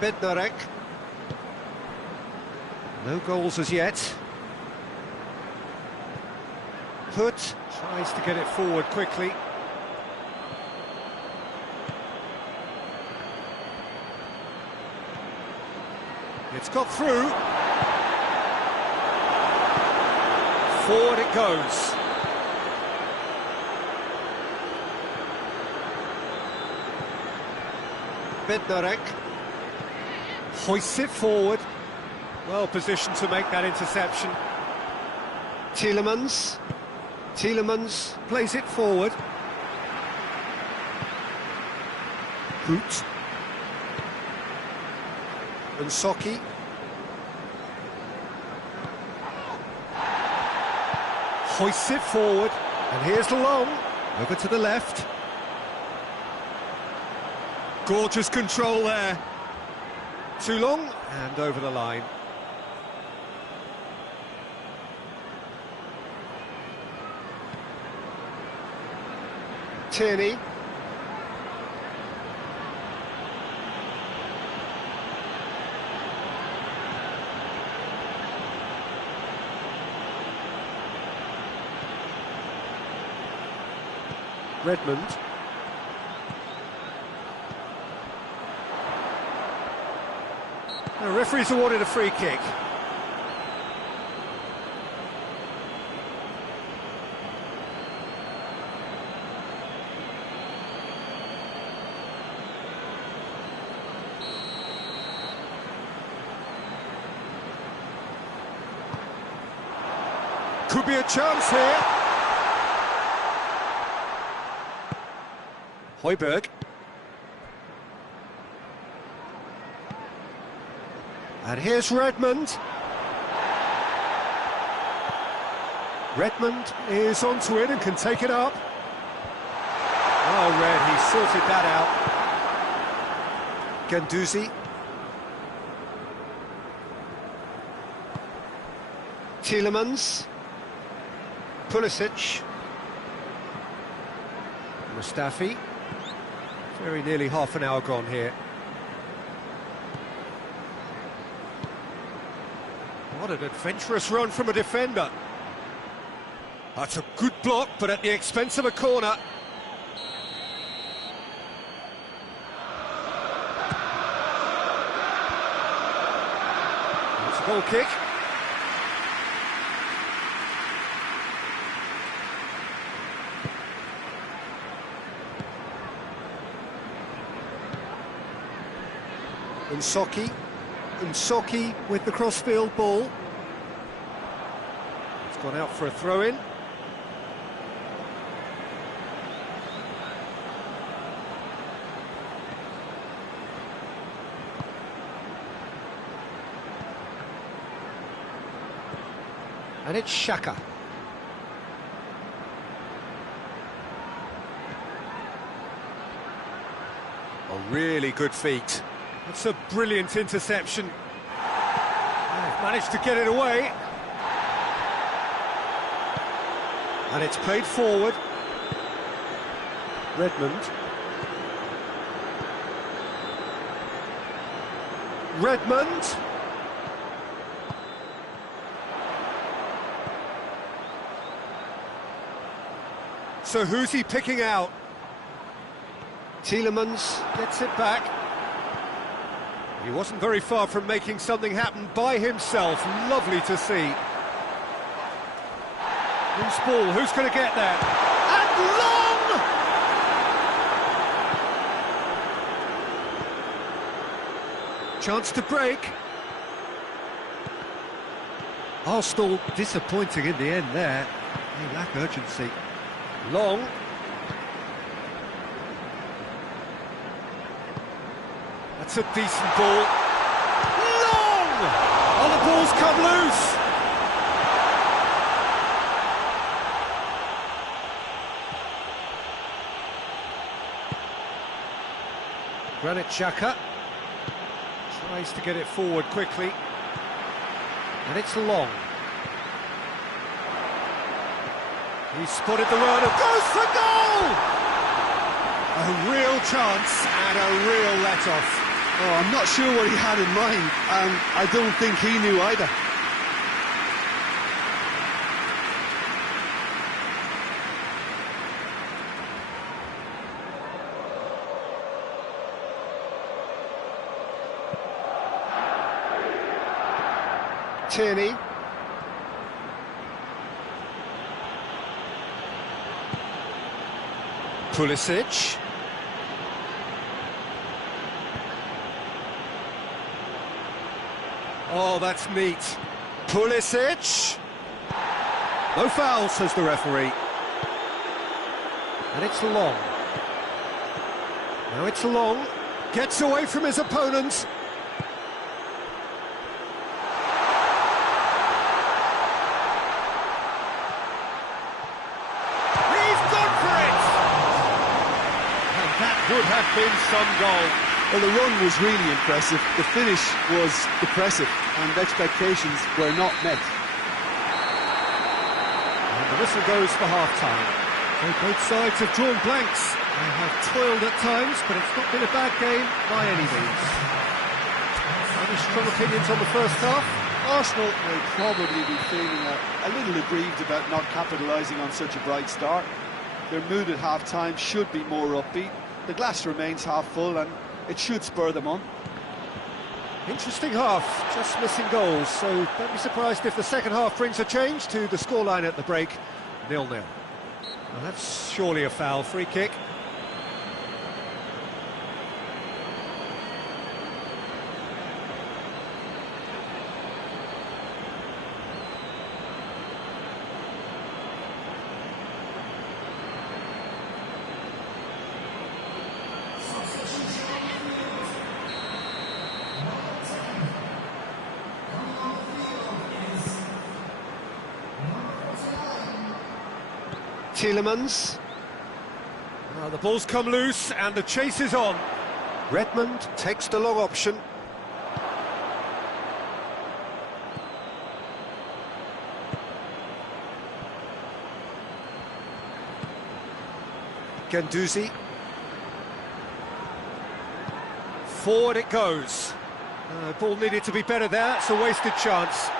Bednarek. No goals as yet. Put tries to get it forward quickly. It's got through. Forward it goes. Bednarek hoists it forward. Well positioned to make that interception. Tielemans. Tielemans plays it forward. Hoot. And Soki. Hoists it forward, and here's Long, over to the left. Gorgeous control there. Too long, and over the line. Tierney. Redmond. The referee's awarded a free kick. Could be a chance here. Højbjerg. And here's Redmond. Redmond is onto it and can take it up. Oh, Red, he sorted that out. Guendouzi. Tielemans. Pulisic. Mustafi. Very nearly half an hour gone here. What an adventurous run from a defender. That's a good block, but at the expense of a corner. It's a goal kick. Soki with the crossfield ball. It's gone out for a throw-in. And it's Xhaka. A really good feat. It's a brilliant interception. They've managed to get it away. And it's played forward. Redmond. Redmond. So who's he picking out? Tielemans gets it back. He wasn't very far from making something happen by himself. Lovely to see. Loose ball, who's going to get there? And Long! Chance to break. Arsenal disappointing in the end there. They lack urgency. Long. That's a decent ball. Long! Oh, the ball's come loose. Granit Xhaka tries to get it forward quickly. And it's Long. He's spotted the run and goes for goal! A real chance and a real let-off. Oh, I'm not sure what he had in mind, and I don't think he knew either. Tierney. Pulisic. Oh, that's neat. Pulisic. No foul, says the referee. And it's Long. Now it's Long. Gets away from his opponent. would have been some goal. Well, the run was really impressive. The finish was depressive, and expectations were not met. And the whistle goes for half-time. So both sides have drawn blanks. They have toiled at times, but it's not been a bad game by any means. Any strong opinions on the first half? Arsenal will probably be feeling a little aggrieved about not capitalising on such a bright start. Their mood at half-time should be more upbeat. The glass remains half full, and it should spur them on. Interesting half, just missing goals, so don't be surprised if the second half brings a change to the scoreline at the break, 0-0. Well, that's surely a foul, free kick. Tielemans. The ball's come loose and the chase is on. Redmond takes the long option. Guendouzi. Forward it goes. Ball needed to be better there, it's a wasted chance.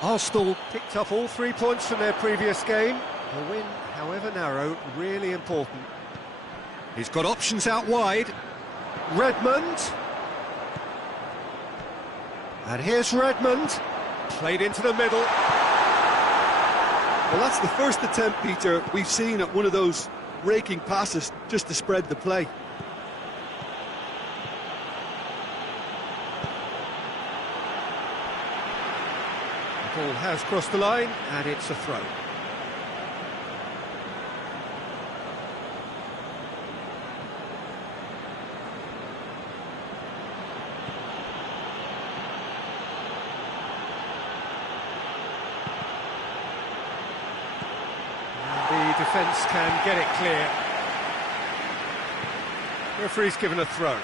Arsenal picked up all 3 points from their previous game. A win, however narrow, really important. He's got options out wide. Redmond. And here's Redmond. Played into the middle. Well, that's the first attempt, Peter, we've seen at one of those raking passes just to spread the play. The ball has crossed the line, and it's a throw. And the defence can get it clear. Referee's given a throw.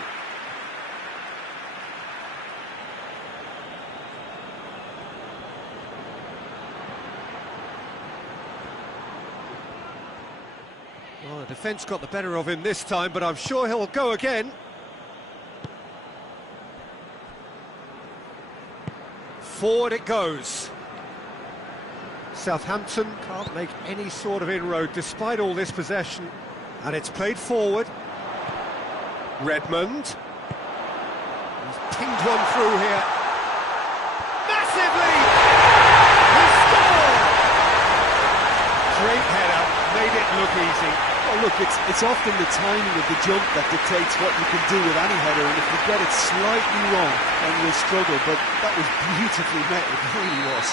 Well, the defence got the better of him this time, but I'm sure he'll go again. Forward it goes. Southampton can't make any sort of inroad despite all this possession. And it's played forward. Redmond. He's pinged one through here. Massively! He scored! Great header, made it look easy. Oh, look, it's often the timing of the jump that dictates what you can do with any header, and if you get it slightly wrong, then you'll struggle, but that was beautifully met, it really was.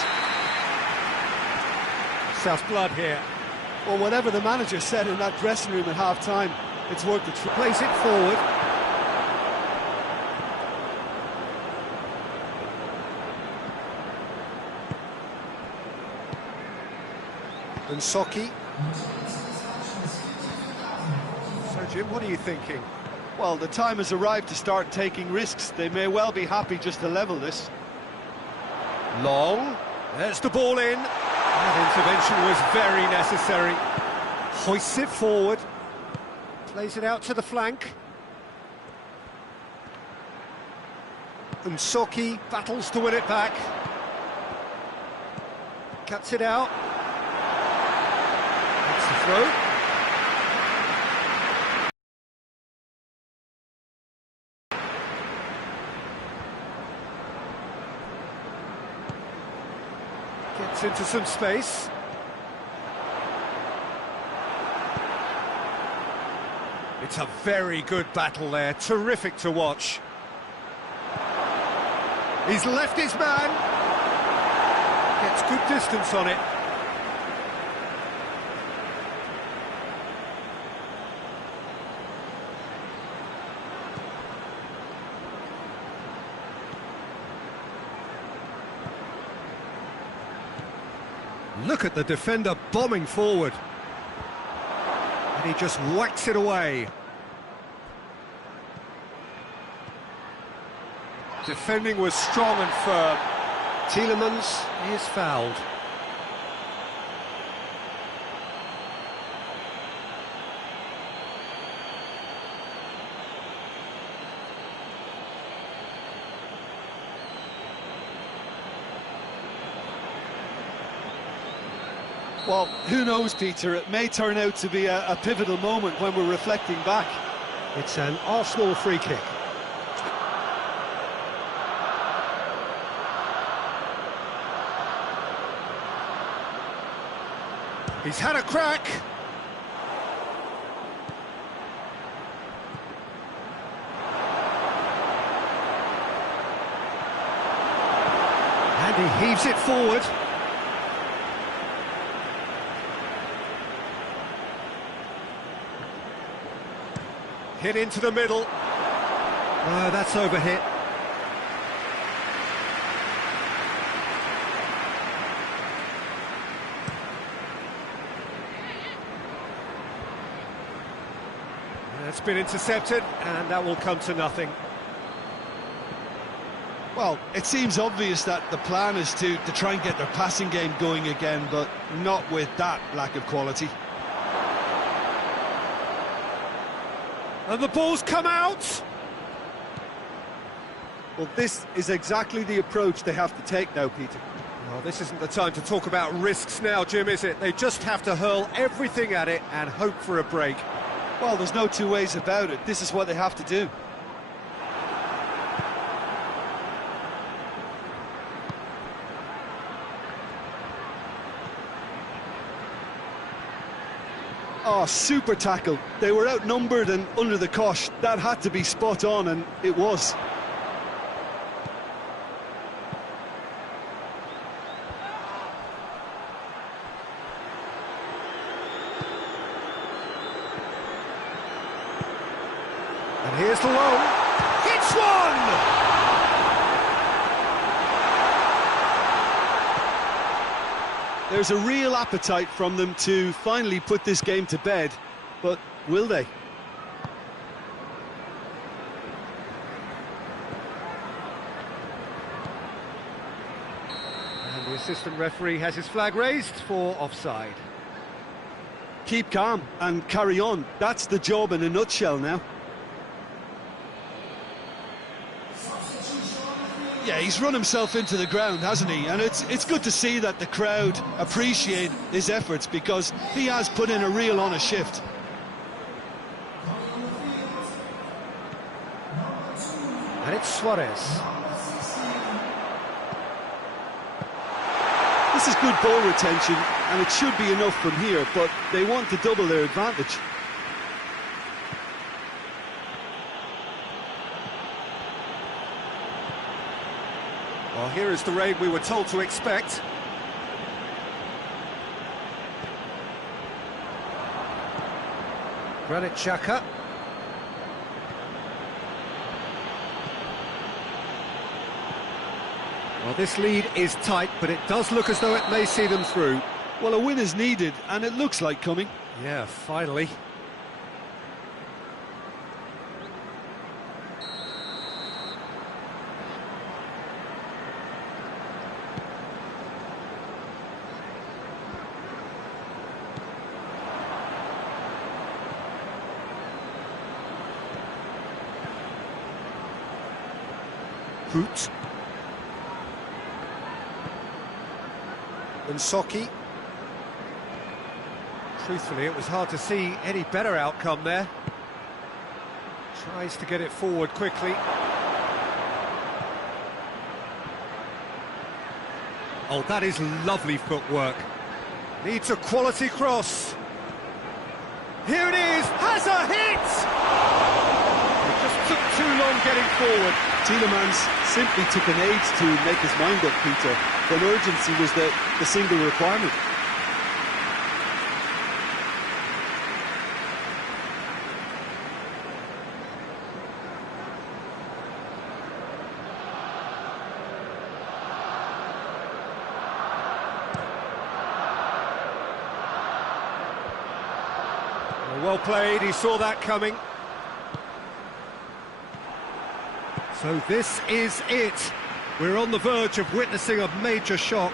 South blood here. Well, whatever the manager said in that dressing room at half-time, it's worth the try. Plays it forward. And Soki. So, Jim, what are you thinking? Well, the time has arrived to start taking risks. They may well be happy just to level this. Long. There's the ball in. That intervention was very necessary. Hoists it forward. Plays it out to the flank. And Soki battles to win it back. Cuts it out. That's the throw. Gets into some space. It's a very good battle there, terrific to watch. He's left his man. Gets good distance on it. Look at the defender bombing forward. And he just whacks it away. Defending was strong and firm. Tielemans is fouled. Well, who knows, Peter? It may turn out to be a pivotal moment when we're reflecting back. It's an Arsenal free kick. He's had a crack. And he heaves it forward. Hit into the middle. No, that's overhit. That's been intercepted, and that will come to nothing. Well, it seems obvious that the plan is to try and get their passing game going again, but not with that lack of quality. And the ball's come out! Well, this is exactly the approach they have to take now, Peter. Well, this isn't the time to talk about risks now, Jim, is it? They just have to hurl everything at it and hope for a break. Well, there's no two ways about it. This is what they have to do. Oh, super tackle. They were outnumbered and under the cosh. That had to be spot on, and it was. And here's the low. Hits one! There's a real appetite from them to finally put this game to bed, but will they? And the assistant referee has his flag raised for offside. Keep calm and carry on. That's the job in a nutshell now. Yeah, he's run himself into the ground, hasn't he? And it's good to see that the crowd appreciate his efforts, because he has put in a real honest shift. And it's Suarez. This is good ball retention, and it should be enough from here, but they want to double their advantage. Well, here is the raid we were told to expect. Granit Xhaka. Well, this lead is tight, but it does look as though it may see them through. Well, a win is needed, and it looks like coming. Yeah, finally. Hoot. And Soki. Truthfully, it was hard to see any better outcome there. Tries to get it forward quickly. Oh, that is lovely footwork. Needs a quality cross. Here it is, has a hit! It just took too long getting forward. Tielemans simply took an age to make his mind up, Peter, when urgency was the single requirement. Well played, he saw that coming. So this is it. We're on the verge of witnessing a major shock.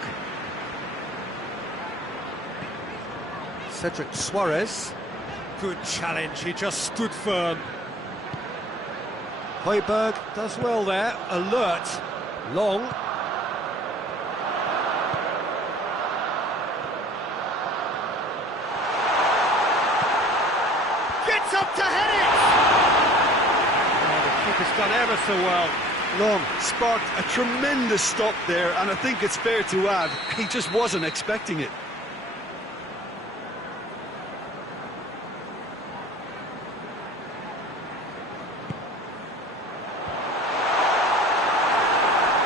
Cedric Suarez. Good challenge, he just stood firm. Højbjerg does well there, alert, long. Gets up to head it! Oh, the keeper's done ever so well. Long sparked a tremendous stop there, and I think it's fair to add, he just wasn't expecting it.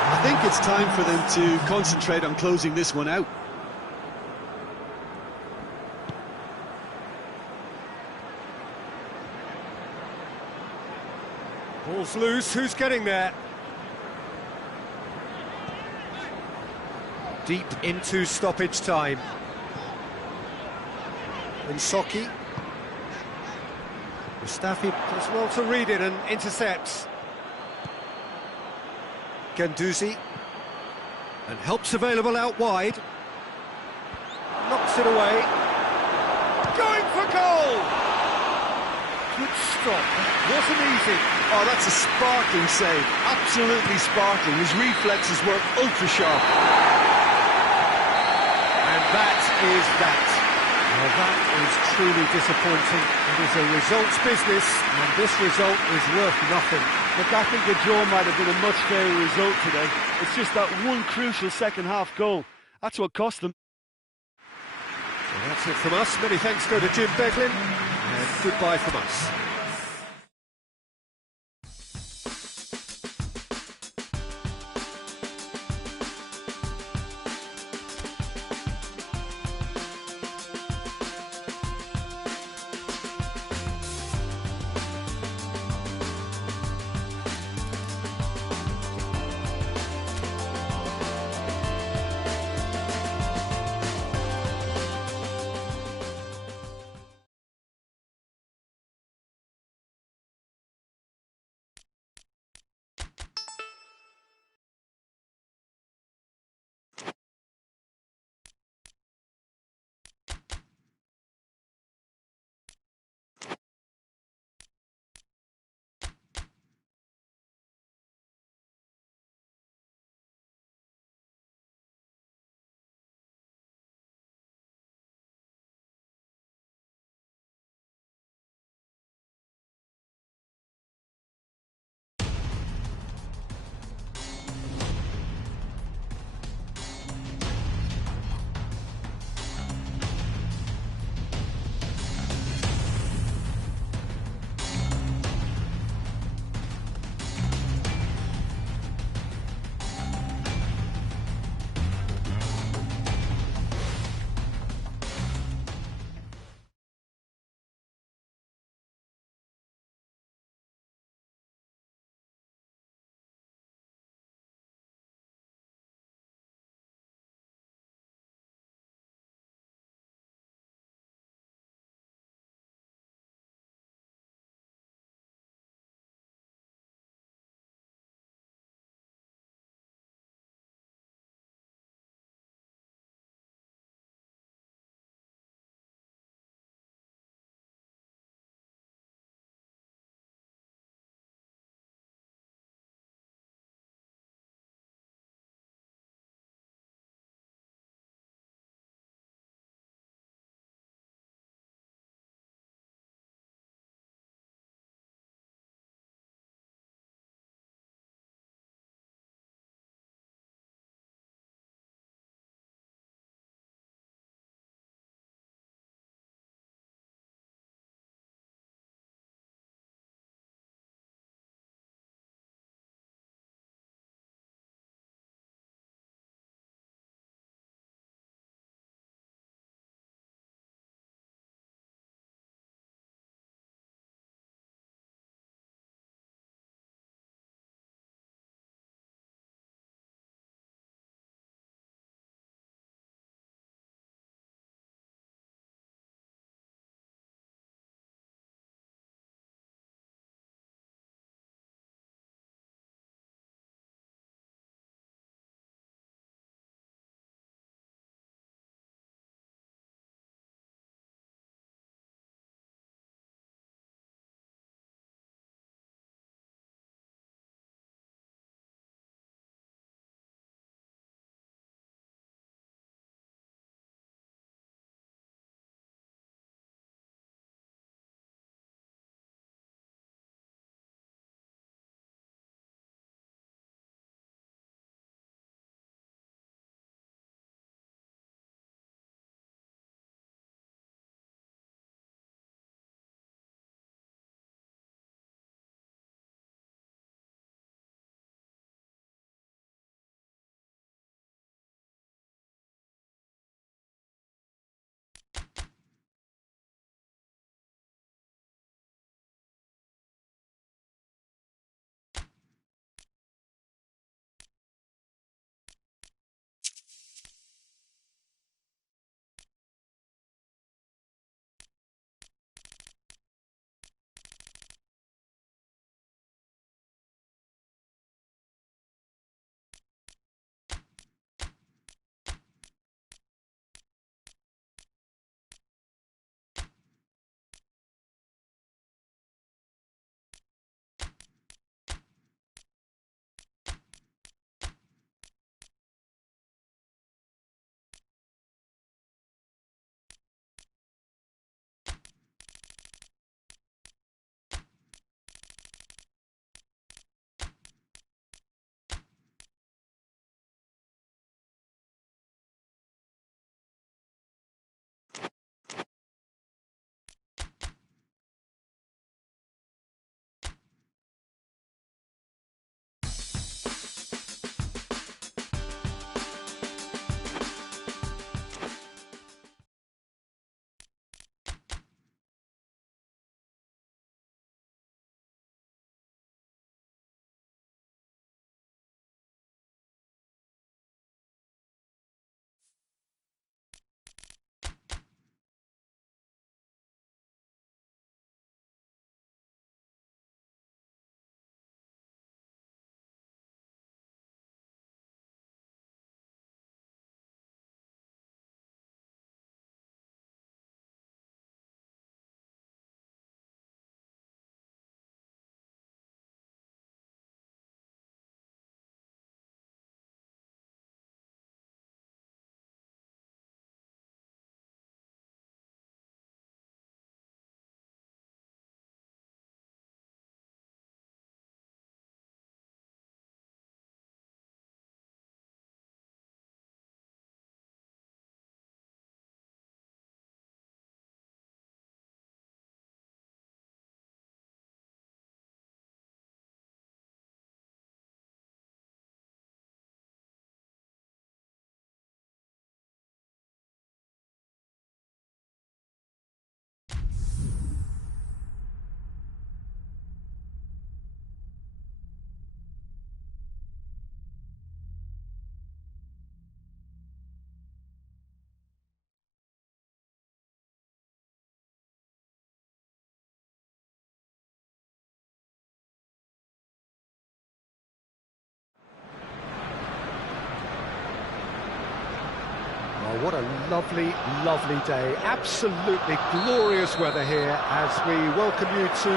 I think it's time for them to concentrate on closing this one out. Ball's loose, who's getting there? Deep into stoppage time. Insoki. Mustafi does well to read it and intercepts. Guendouzi. And help's available out wide. Knocks it away. Going for goal! Good stop. Wasn't easy. Oh, that's a sparkling save. Absolutely sparkling. His reflexes were ultra-sharp. And that is that. Well, that is truly disappointing. It is a results business, and this result is worth nothing. Look, I think the draw might have been a much fairer result today. It's just that one crucial second-half goal. That's what cost them. Well, that's it from us. Many thanks go to Jim Beglin, and goodbye from us. What a lovely, lovely day. Absolutely glorious weather here as we welcome you to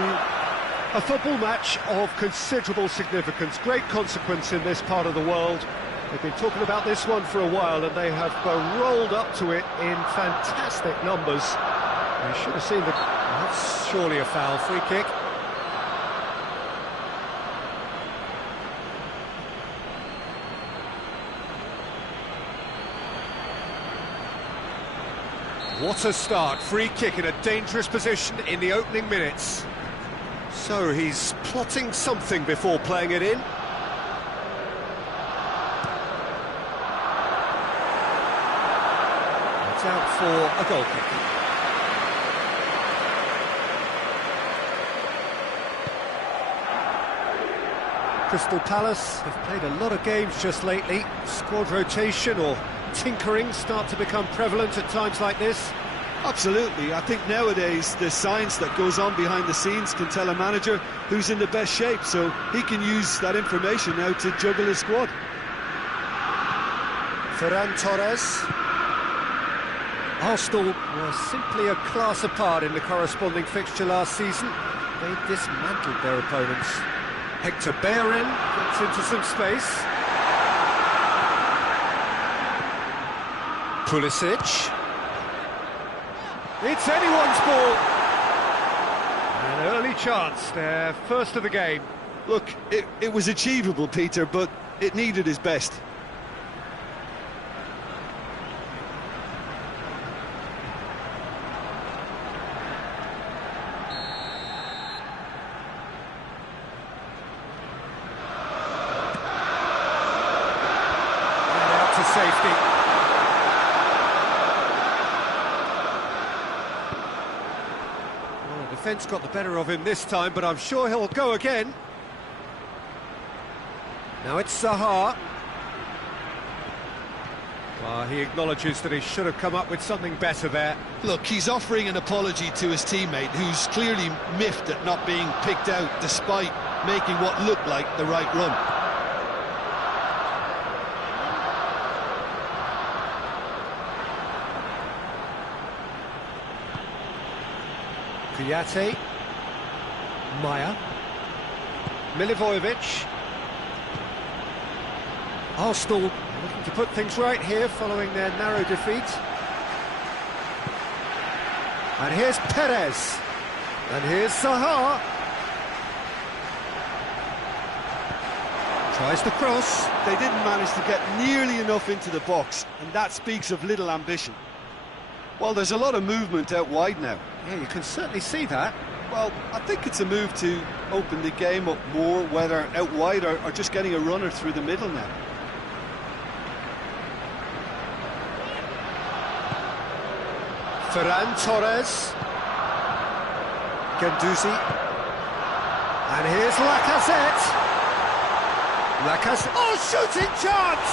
a football match of considerable significance, great consequence in this part of the world. They've been talking about this one for a while and they have rolled up to it in fantastic numbers. You should have seen the... That's surely a foul. Free kick. What a start. Free kick in a dangerous position in the opening minutes. So he's plotting something before playing it in. It's out for a goal kick. Crystal Palace have played a lot of games just lately. Squad rotation or tinkering start to become prevalent at times like this. Absolutely. I think nowadays the science that goes on behind the scenes can tell a manager who's in the best shape, so he can use that information now to juggle his squad. Ferran Torres. Arsenal were simply a class apart in the corresponding fixture last season. They dismantled their opponents. Hector Bellerin gets into some space. Pulisic. It's anyone's ball. An early chance there, first of the game. Look, it was achievable, Peter, but it needed his best. And out to safety. Defence got the better of him this time, but I'm sure he'll go again. Now it's Zaha. Well, he acknowledges that he should have come up with something better there. Look, he's offering an apology to his teammate, who's clearly miffed at not being picked out despite making what looked like the right run. Kouyaté, Maya, Milivojevic. Arsenal looking to put things right here following their narrow defeat. And here's Perez. And here's Zaha. Tries the cross. They didn't manage to get nearly enough into the box, and that speaks of little ambition. Well, there's a lot of movement out wide now. Yeah, you can certainly see that. Well, I think it's a move to open the game up more, whether out wide or just getting a runner through the middle now. Ferran Torres. Guendouzi. And here's Lacazette. Lacazette. Oh, shooting chance!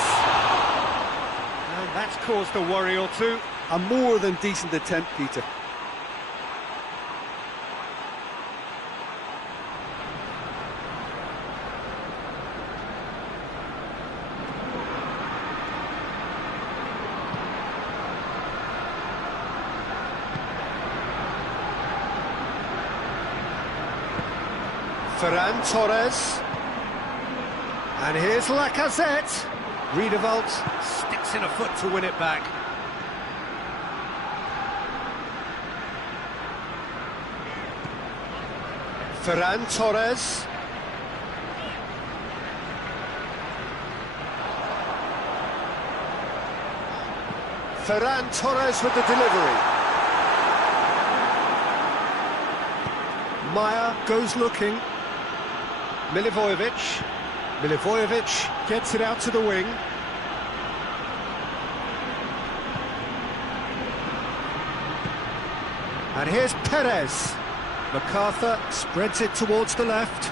And that's caused a worry or two. A more than decent attempt, Peter. Ferran Torres. And here's Lacazette. Riedewald sticks in a foot to win it back. Ferran Torres. Ferran Torres with the delivery. Maya goes looking. Milivojevic. Milivojevic gets it out to the wing. And here's Perez. MacArthur spreads it towards the left.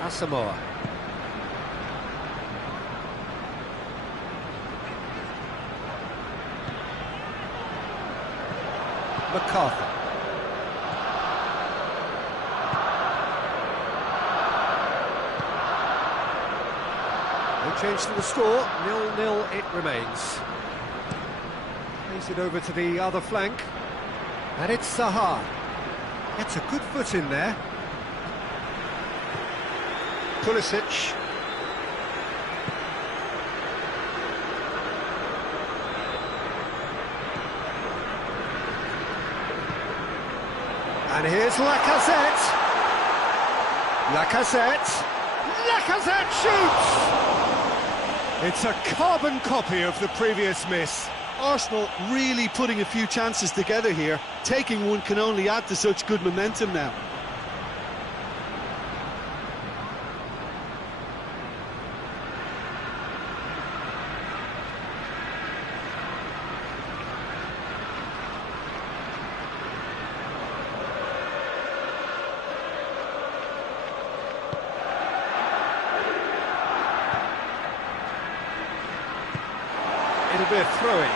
Asamoah. MacArthur. No change to the score, 0-0 it remains. Plays it over to the other flank, and it's Zaha. Gets a good foot in there. Pulisic. And here's Lacazette. Lacazette shoots! It's a carbon copy of the previous miss. Arsenal really putting a few chances together here. Taking one can only add to such good momentum now. It'll be a throw-in.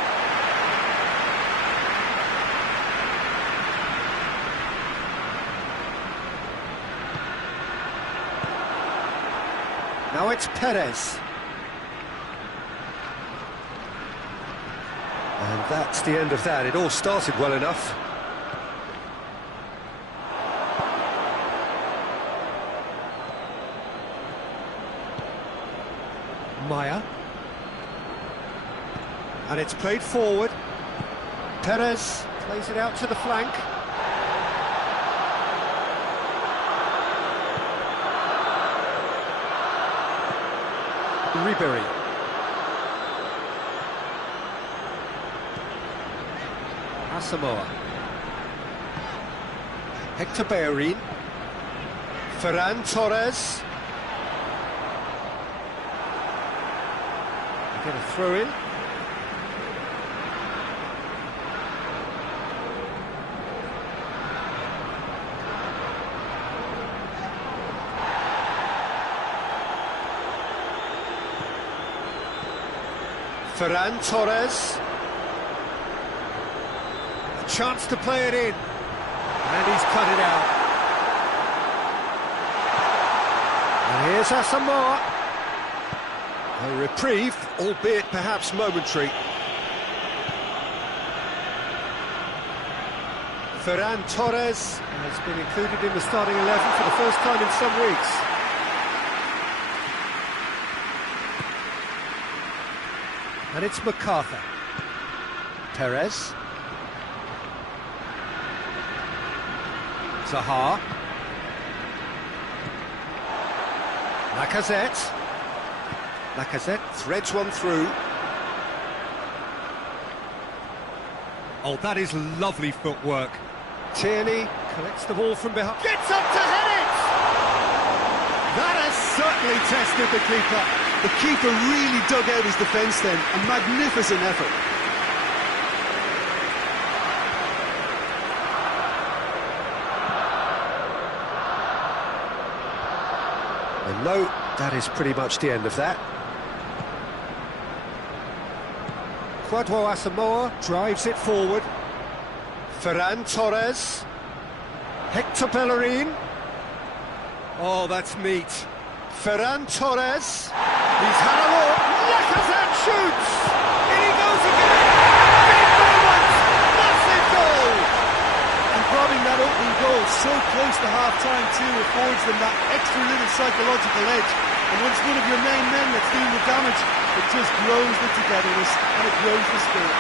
Now it's Perez. And that's the end of that. It all started well enough. Maya. And it's played forward. Perez plays it out to the flank. Ribery. Asamoah. Hector Bellerin. Ferran Torres. Get a throw in. Ferran Torres. A chance to play it in. And he's cut it out. And here's Asamoah. A reprieve, albeit perhaps momentary. Ferran Torres has been included in the starting 11 for the first time in some weeks. And it's MacArthur. Perez. Zaha. Lacazette. Lacazette threads one through. Oh, that is lovely footwork. Tierney collects the ball from behind. Gets up to head it! That has certainly tested the keeper. The keeper really dug out his defence then. A magnificent effort. And no, that is pretty much the end of that. Kwadwo Asamoah drives it forward. Ferran Torres. Hector Bellerin. Oh, that's neat. Ferran Torres. He's had a look. Lacazette shoots. In he goes again. Big moment. Massive goal. And grabbing that opening goal so close to half-time too affords them that extra little psychological edge. And when it's one of your main men that's doing the damage, it just grows the togetherness and it grows the spirit.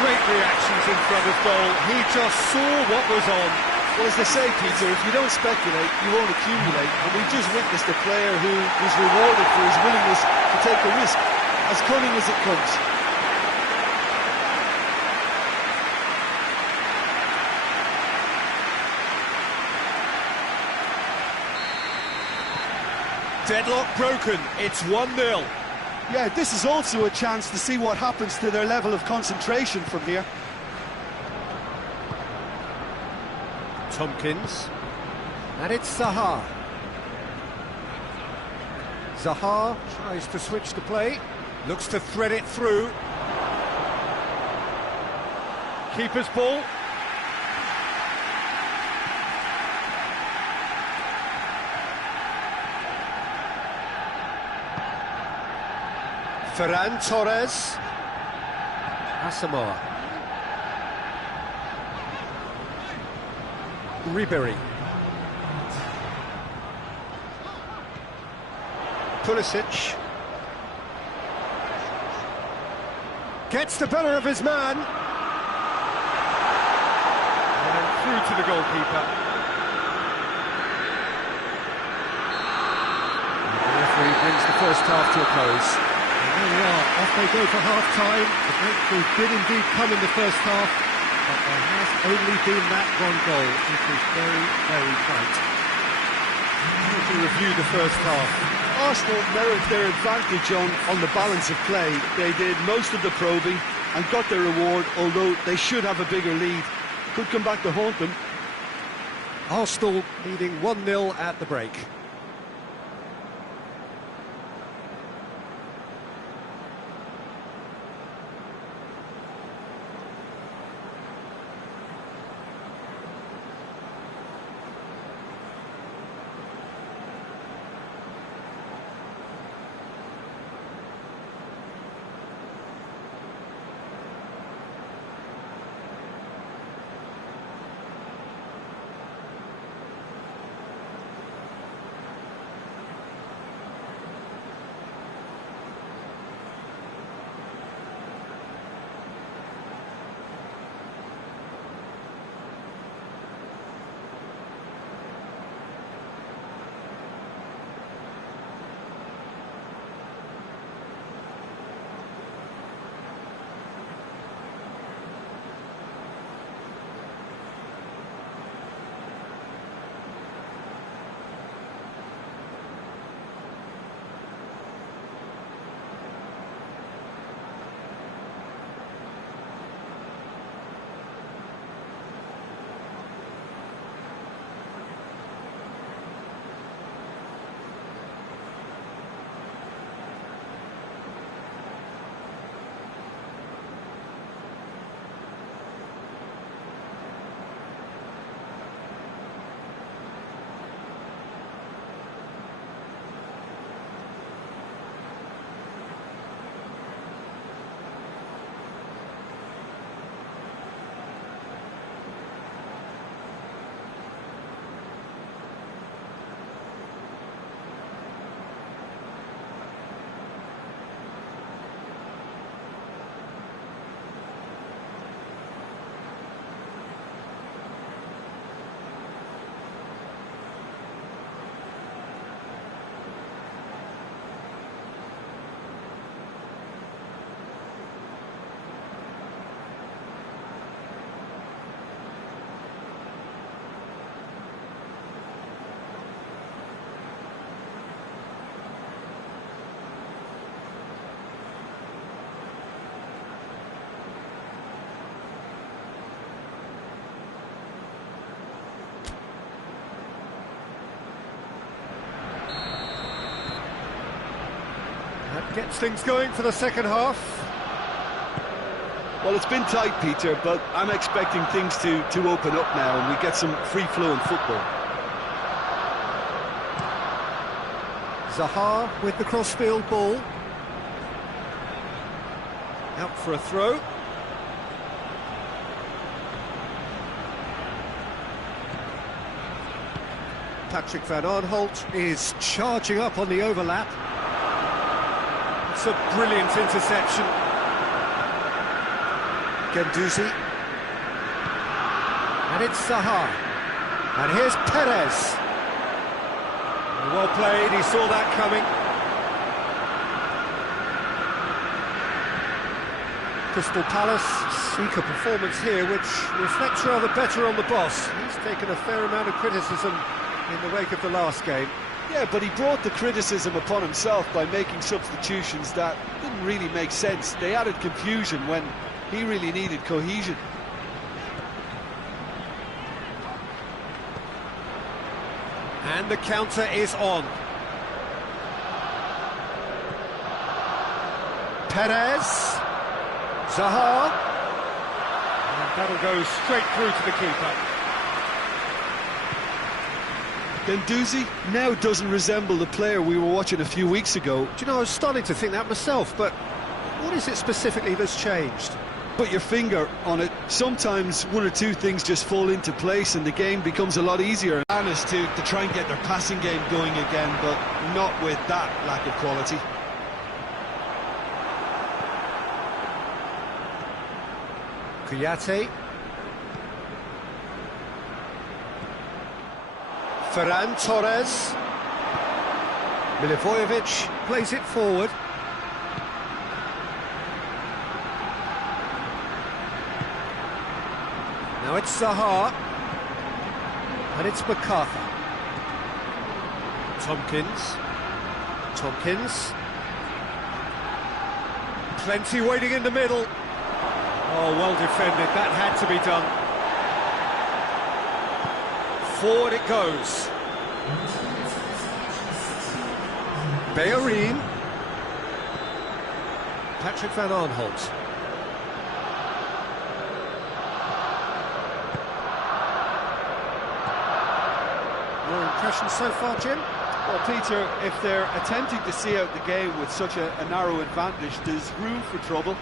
Great reactions in front of goal. He just saw what was on. Well, as they say, Peter, if you don't speculate, you won't accumulate. And we've just witnessed a player who was rewarded for his willingness to take a risk, as cunning as it comes. Deadlock broken. It's 1-0. Yeah, this is also a chance to see what happens to their level of concentration from here. Tompkins. And it's Zaha. Zaha tries to switch the play. Looks to thread it through. Keeper's ball. Ferran Torres. Asamoah. Ribery. Pulisic. Gets the better of his man. And through to the goalkeeper. The referee brings the first half to a close. And there we are, off they go for half-time. The breakthrough did indeed come in the first half, but there has only been that one goal. It is very, very tight. To review the first half. Arsenal merit their advantage on the balance of play. They did most of the probing and got their reward, although they should have a bigger lead. Could come back to haunt them. Arsenal leading 1-0 at the break. That gets things going for the second half. Well, it's been tight, Peter, but I'm expecting things to open up now and we get some free-flowing football. Zaha with the crossfield ball. Out for a throw. Patrick van Aanholt is charging up on the overlap. It's a brilliant interception. Guendouzi. And it's Zaha. And here's Perez. Well played, he saw that coming. Crystal Palace seek a performance here which reflects rather better on the boss. He's taken a fair amount of criticism in the wake of the last game. Yeah, but he brought the criticism upon himself by making substitutions that didn't really make sense. They added confusion when he really needed cohesion. And the counter is on. Perez. Zaha. And that'll go straight through to the keeper. Guendouzi now doesn't resemble the player we were watching a few weeks ago. Do you know, I was starting to think that myself, but what is it specifically that's changed? Put your finger on it. Sometimes one or two things just fall into place and the game becomes a lot easier. Honest to try and get their passing game going again, but not with that lack of quality. Kouyaté. Ferran Torres. Milivojevic plays it forward. Now it's Zaha. And it's MacArthur. Tompkins. Plenty waiting in the middle. Oh, well defended. That had to be done. Forward it goes. Bellerin. Patrick van Aanholt. Your impressions so far, Jim? Well, Peter, if they're attempting to see out the game with such a narrow advantage, there's room for trouble.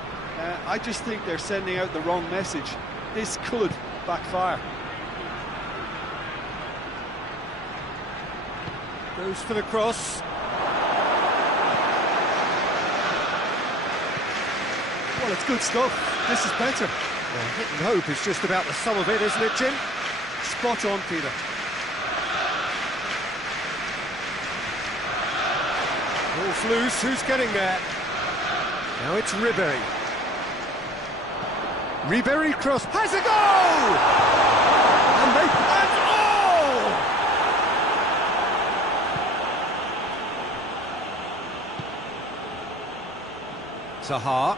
I just think they're sending out the wrong message. This could backfire. Goes for the cross. Well, it's good stuff. This is better. Well, hit and hope is just about the sum of it, isn't it, Jim? Spot on, Peter. Ball's loose, who's getting there? Now it's Ribéry. Ribéry cross, has a goal! And they plant all! Zaha.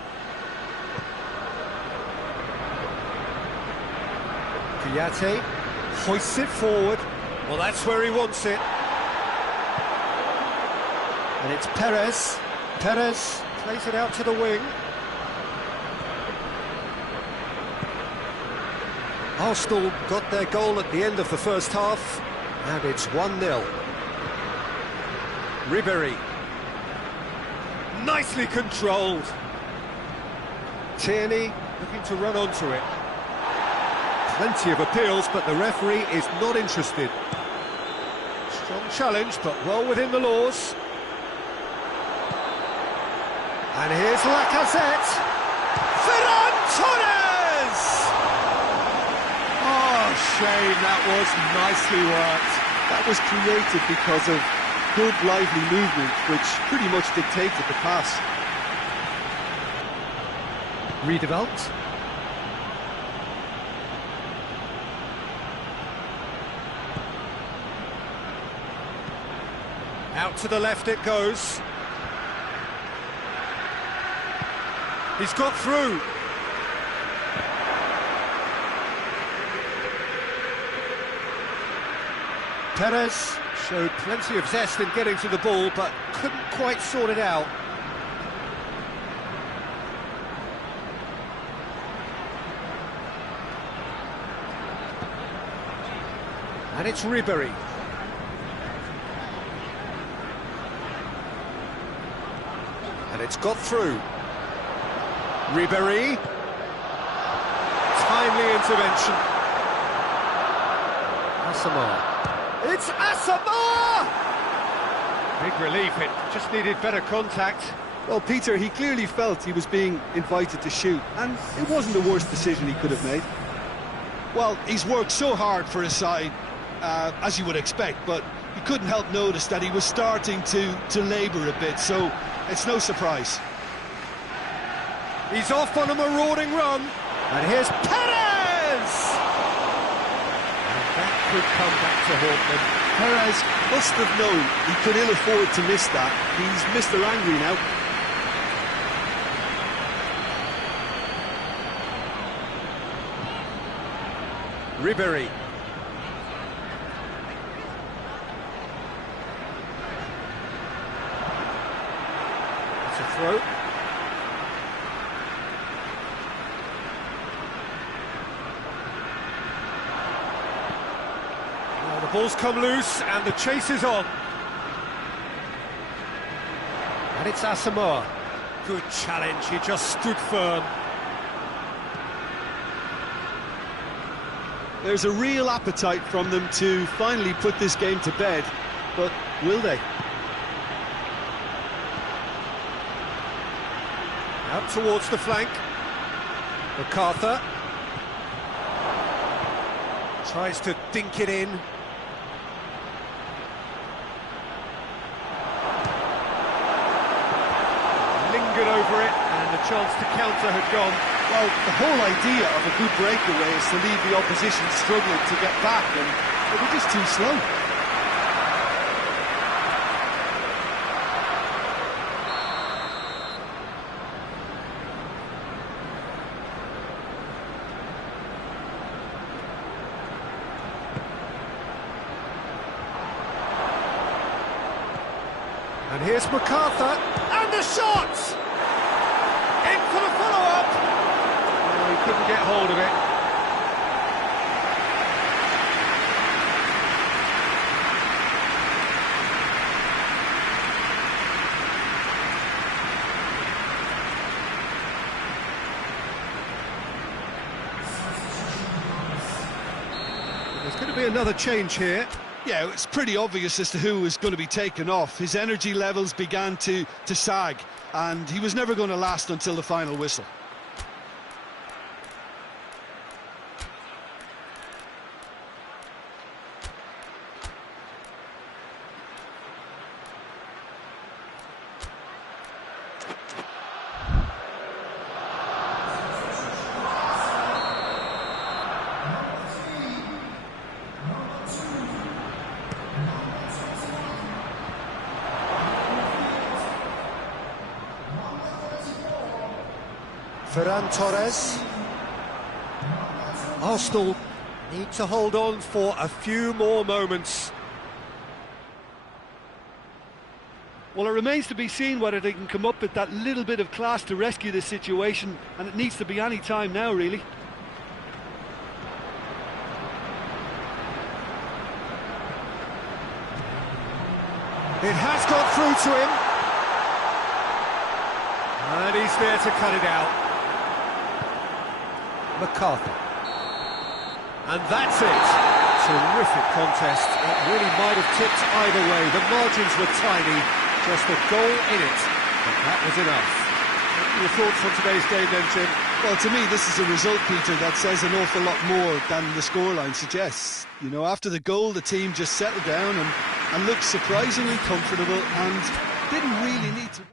Kouyaté hoists it forward. Well, that's where he wants it. And it's Perez. Perez plays it out to the wing. Arsenal got their goal at the end of the first half, and it's 1-0. Ribéry. Nicely controlled. Tierney looking to run onto it. Plenty of appeals, but the referee is not interested. Strong challenge, but well within the laws. And here's Lacazette. Ferran Torres! Oh, shame, that was nicely worked. That was created because of good, lively movement, which pretty much dictated the pass. Redeveloped. Out to the left it goes. He's got through. Perez showed plenty of zest in getting to the ball, but couldn't quite sort it out. And it's Ribéry. And it's got through. Ribéry. Timely intervention. Asamoah. It's Asamoah! Big relief, it just needed better contact. Well, Peter, he clearly felt he was being invited to shoot, and it wasn't the worst decision he could have made. Well, he's worked so hard for his side, as you would expect, but he couldn't help notice that he was starting to labour a bit, so it's no surprise. He's off on a marauding run, and here's Perez! And that could come back to haunt them. Perez must have known he could ill afford to miss that. He's Mr. Angry now. Ribéry. It's a throw. Well, the ball's come loose and the chase is on. And it's Asamoah. Good challenge, he just stood firm. There's a real appetite from them to finally put this game to bed, but will they? Out towards the flank. MacArthur tries to dink it in. Lingered over it, and the chance to counter had gone. Well, the whole idea of a good breakaway is to leave the opposition struggling to get back, and they were just too slow. And here's MacArthur, and the shot! In for the follow-up! Oh, he couldn't get hold of it. There's going to be another change here. Yeah, it's pretty obvious as to who was going to be taken off. His energy levels began to sag, and he was never going to last until the final whistle. Ferran Torres. Arsenal need to hold on for a few more moments. Well, it remains to be seen whether they can come up with that little bit of class to rescue this situation, and it needs to be any time now, really. It has got through to him. And he's there to cut it out. MacArthur. And that's it. Terrific contest. It really might have tipped either way. The margins were tiny, just a goal in it, and that was enough. What are your thoughts on today's game then, Jim? Well, to me, this is a result, Peter, that says an awful lot more than the scoreline suggests. You know, after the goal, the team just settled down and looked surprisingly comfortable and didn't really need to...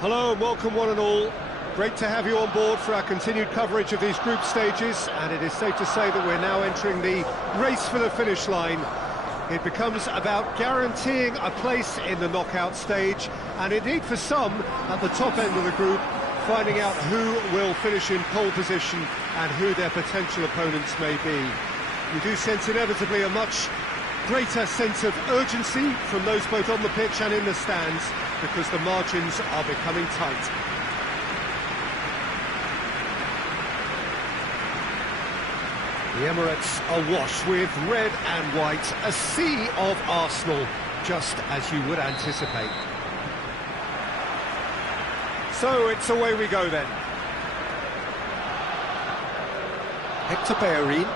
Hello and welcome one and all. Great to have you on board for our continued coverage of these group stages, and it is safe to say that we're now entering the race for the finish line. It becomes about guaranteeing a place in the knockout stage, and indeed for some, at the top end of the group, finding out who will finish in pole position and who their potential opponents may be. You do sense inevitably a much greater sense of urgency from those both on the pitch and in the stands, because the margins are becoming tight. The Emirates awash with red and white, a sea of Arsenal, just as you would anticipate. So it's away we go then. Hector Bellerin.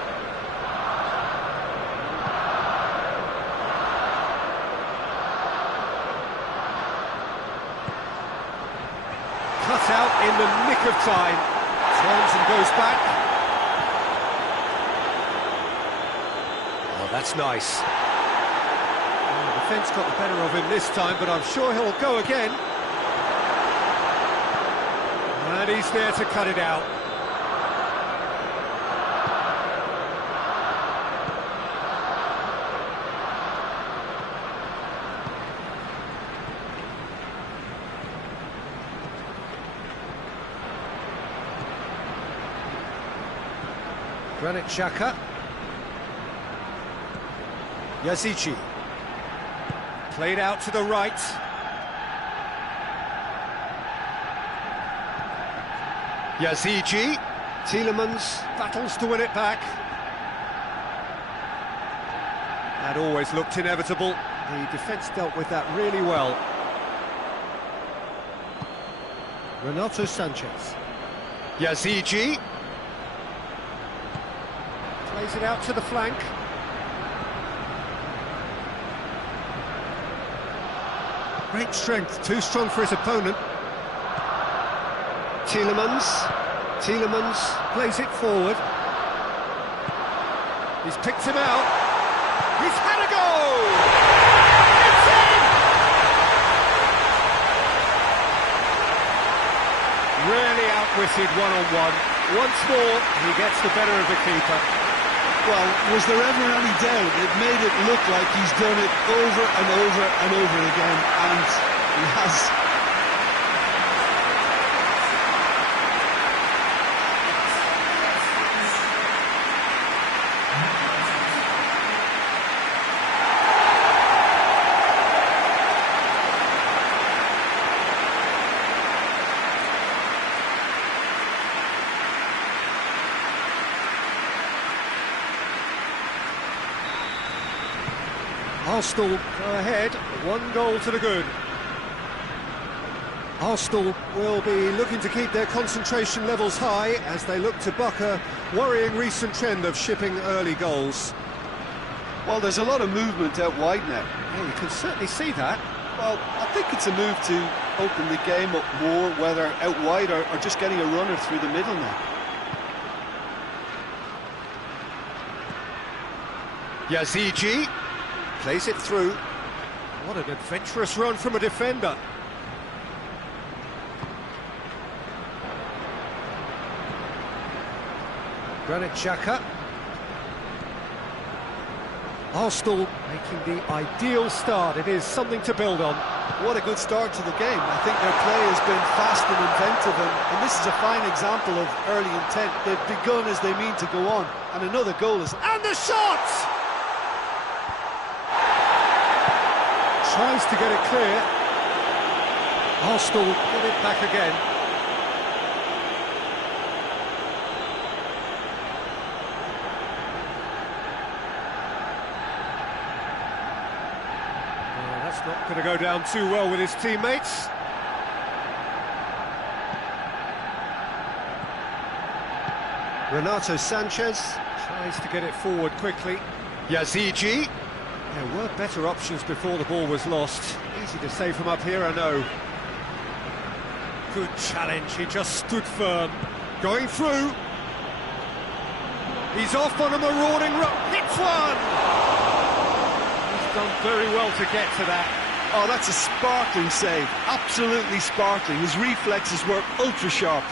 Cut out in the nick of time. Turns and goes back. Oh, that's nice. Oh, the defence got the better of him this time, but I'm sure he'll go again. And he's there to cut it out. Granit Xhaka. Yazici. Played out to the right. Yazici. Tielemans battles to win it back. That always looked inevitable. The defence dealt with that really well. Renato Sanchez. Yazici. Plays it out to the flank. Great strength, too strong for his opponent. Tielemans plays it forward. He's picked him out. He's had a goal! It's in! Really outwitted one-on-one. Once more, he gets the better of the keeper. Well, was there ever any doubt? It made it look like he's done it over and over and over again, and he has. Arsenal go ahead, 1 goal to the good. Arsenal will be looking to keep their concentration levels high as they look to buck a worrying recent trend of shipping early goals. Well, there's a lot of movement out wide now. Yeah, you can certainly see that. Well, I think it's a move to open the game up more, whether out wide or just getting a runner through the middle now. Yazici plays it through. What an adventurous run from a defender. Granit Xhaka. Arsenal making the ideal start. It is something to build on. What a good start to the game. I think their play has been fast and inventive, and this is a fine example of early intent. They've begun as they mean to go on, and another goal is... And the shot! Tries to get it clear. Arsenal get it back again. That's not going to go down too well with his teammates. Renato Sanchez tries to get it forward quickly. Yazici. There were better options before the ball was lost. Easy to say from up here, I know. Good challenge, he just stood firm. Going through. He's off on a marauding run. Hits one! He's done very well to get to that. Oh, that's a sparkling save. Absolutely sparkling. His reflexes were ultra sharp.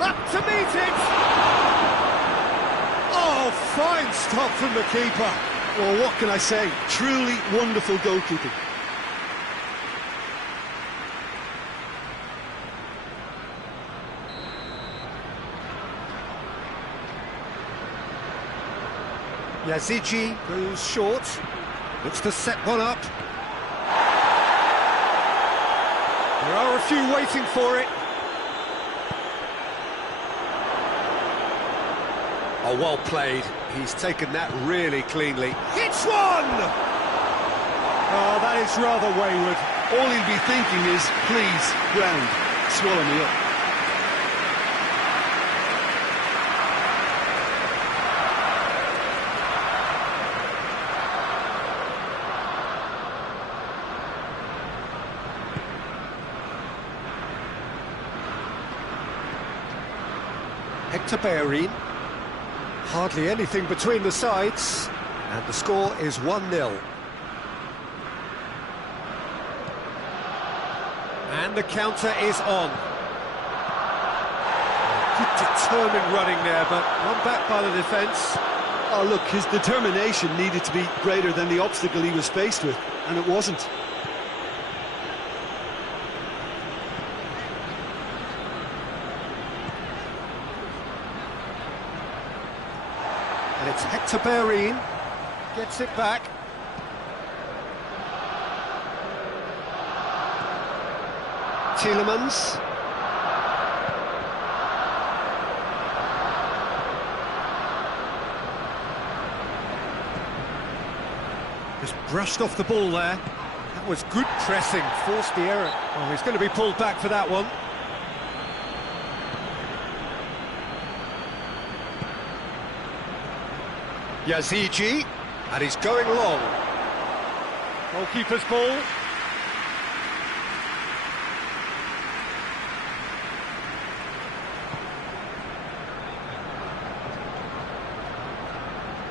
Up to meet it! Oh, fine stop from the keeper. Well, what can I say? Truly wonderful goalkeeping. Yazici goes short, looks to set one up. There are a few waiting for it. Oh, well played. He's taken that really cleanly. Hits one! Oh, that is rather wayward. All he'll be thinking is, please, ground, swallow me up. Hector Bellerin. Hardly anything between the sides, and the score is 1-0. And the counter is on. Good determined running there, but one back by the defence. Oh, look, his determination needed to be greater than the obstacle he was faced with, and it wasn't. And it's Hector Bellerin, gets it back. Tielemans. Just brushed off the ball there. That was good pressing, forced the error. Oh, he's going to be pulled back for that one. Yazici, and he's going long. Goalkeeper's ball.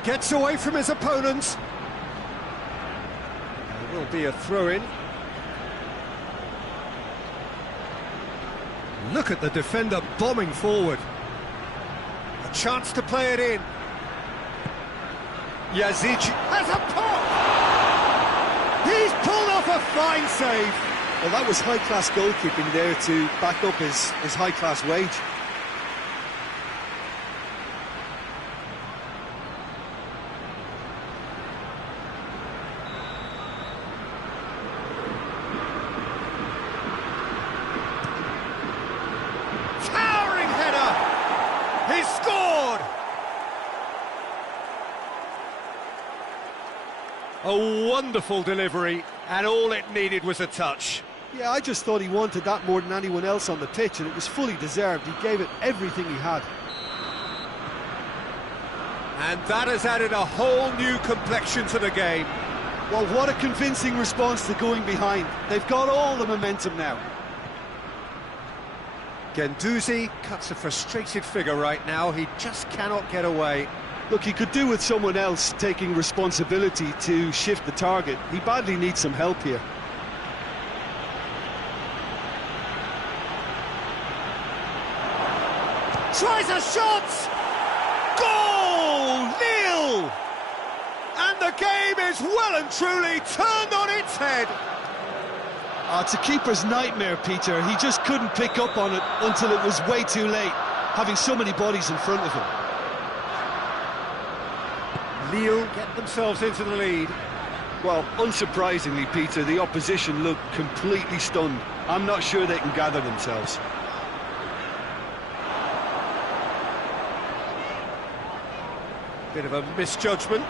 Gets away from his opponents. There will be a throw-in. Look at the defender bombing forward. A chance to play it in. Yazici has a pop! He's pulled off a fine save. Well, that was high-class goalkeeping there to back up his high-class wage. Towering header! He's scored! A wonderful delivery, and all it needed was a touch. Yeah, I just thought he wanted that more than anyone else on the pitch, and it was fully deserved. He gave it everything he had. And that has added a whole new complexion to the game. Well, what a convincing response to going behind. They've got all the momentum now. Guendouzi cuts a frustrated figure right now. He just cannot get away. Look, he could do with someone else taking responsibility to shift the target. He badly needs some help here. Tries a shot! Goal! Nil! And the game is well and truly turned on its head. Oh, it's a keeper's nightmare, Peter. He just couldn't pick up on it until it was way too late, having so many bodies in front of him. Lille get themselves into the lead. Well, unsurprisingly, Peter, the opposition look completely stunned. I'm not sure they can gather themselves. Bit of a misjudgment.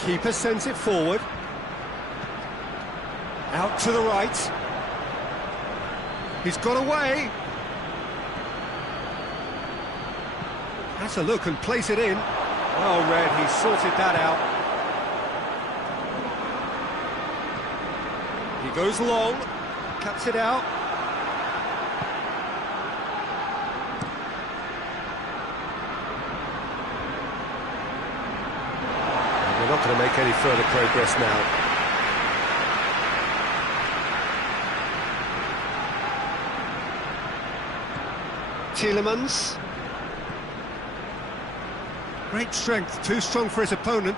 Keeper sends it forward. Out to the right. He's got away. Has a look and plays it in. Well read, he sorted that out. He goes long, cuts it out. And we're not going to make any further progress now. Tielemans. Great strength, too strong for his opponent.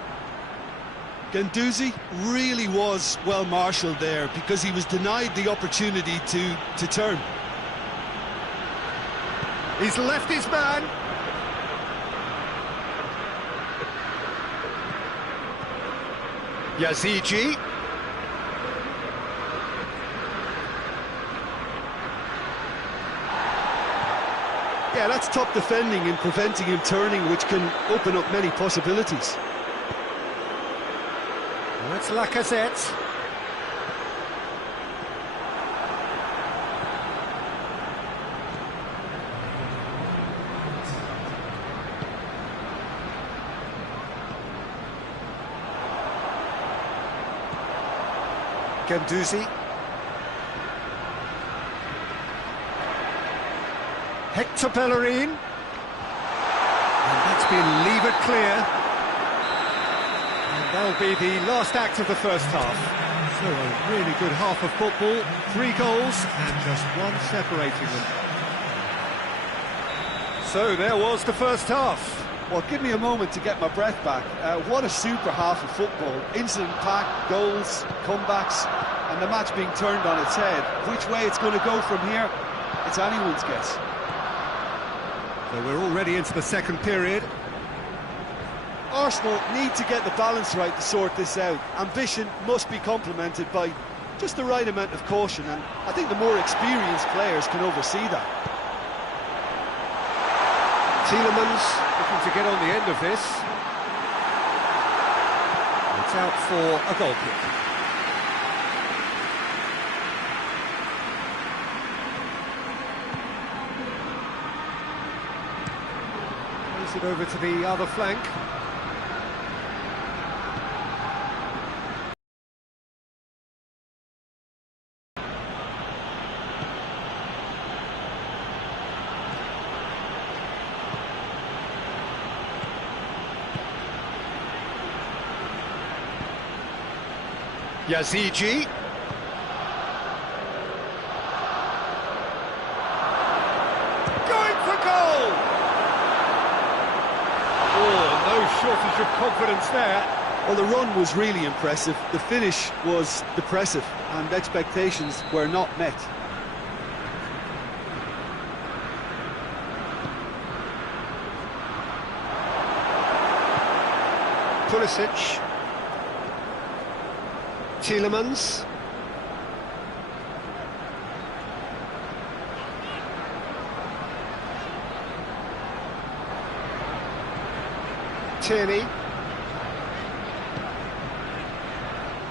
Guendouzi really was well marshalled there because he was denied the opportunity to turn. He's left his man. Yazigi. Yeah, that's top defending and preventing him turning, which can open up many possibilities. Well, that's Lacazette. Guendouzi. Hector Bellerin. And that's been levered clear. And that'll be the last act of the first half. So a really good half of football. 3 goals and just one separating them. So there was the first half. Well, give me a moment to get my breath back. What a super half of football. Incident-packed, goals, comebacks, and the match being turned on its head. Which way it's going to go from here, it's anyone's guess. So we're already into the second period. Arsenal need to get the balance right to sort this out. Ambition must be complemented by just the right amount of caution, and I think the more experienced players can oversee that. Tielemans looking to get on the end of this. It's out for a goal kick. It over to the other flank. Yazigi. Going for goal! No shortage of confidence there. Well, the run was really impressive. The finish was depressive, and expectations were not met. Pulisic. Tielemans. Tierney.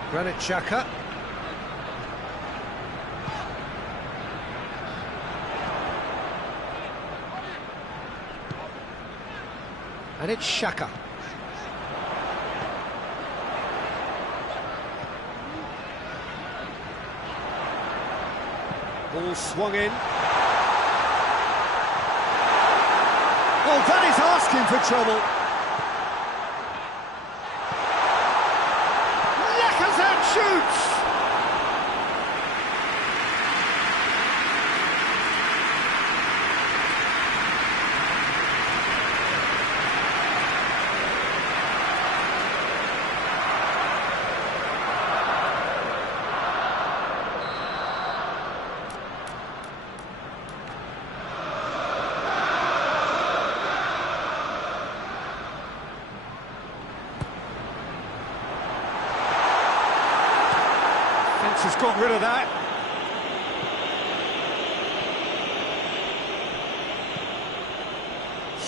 Granit Xhaka. And it's Xhaka. Ball swung in. Well, that is asking for trouble. Shoots! Has got rid of that.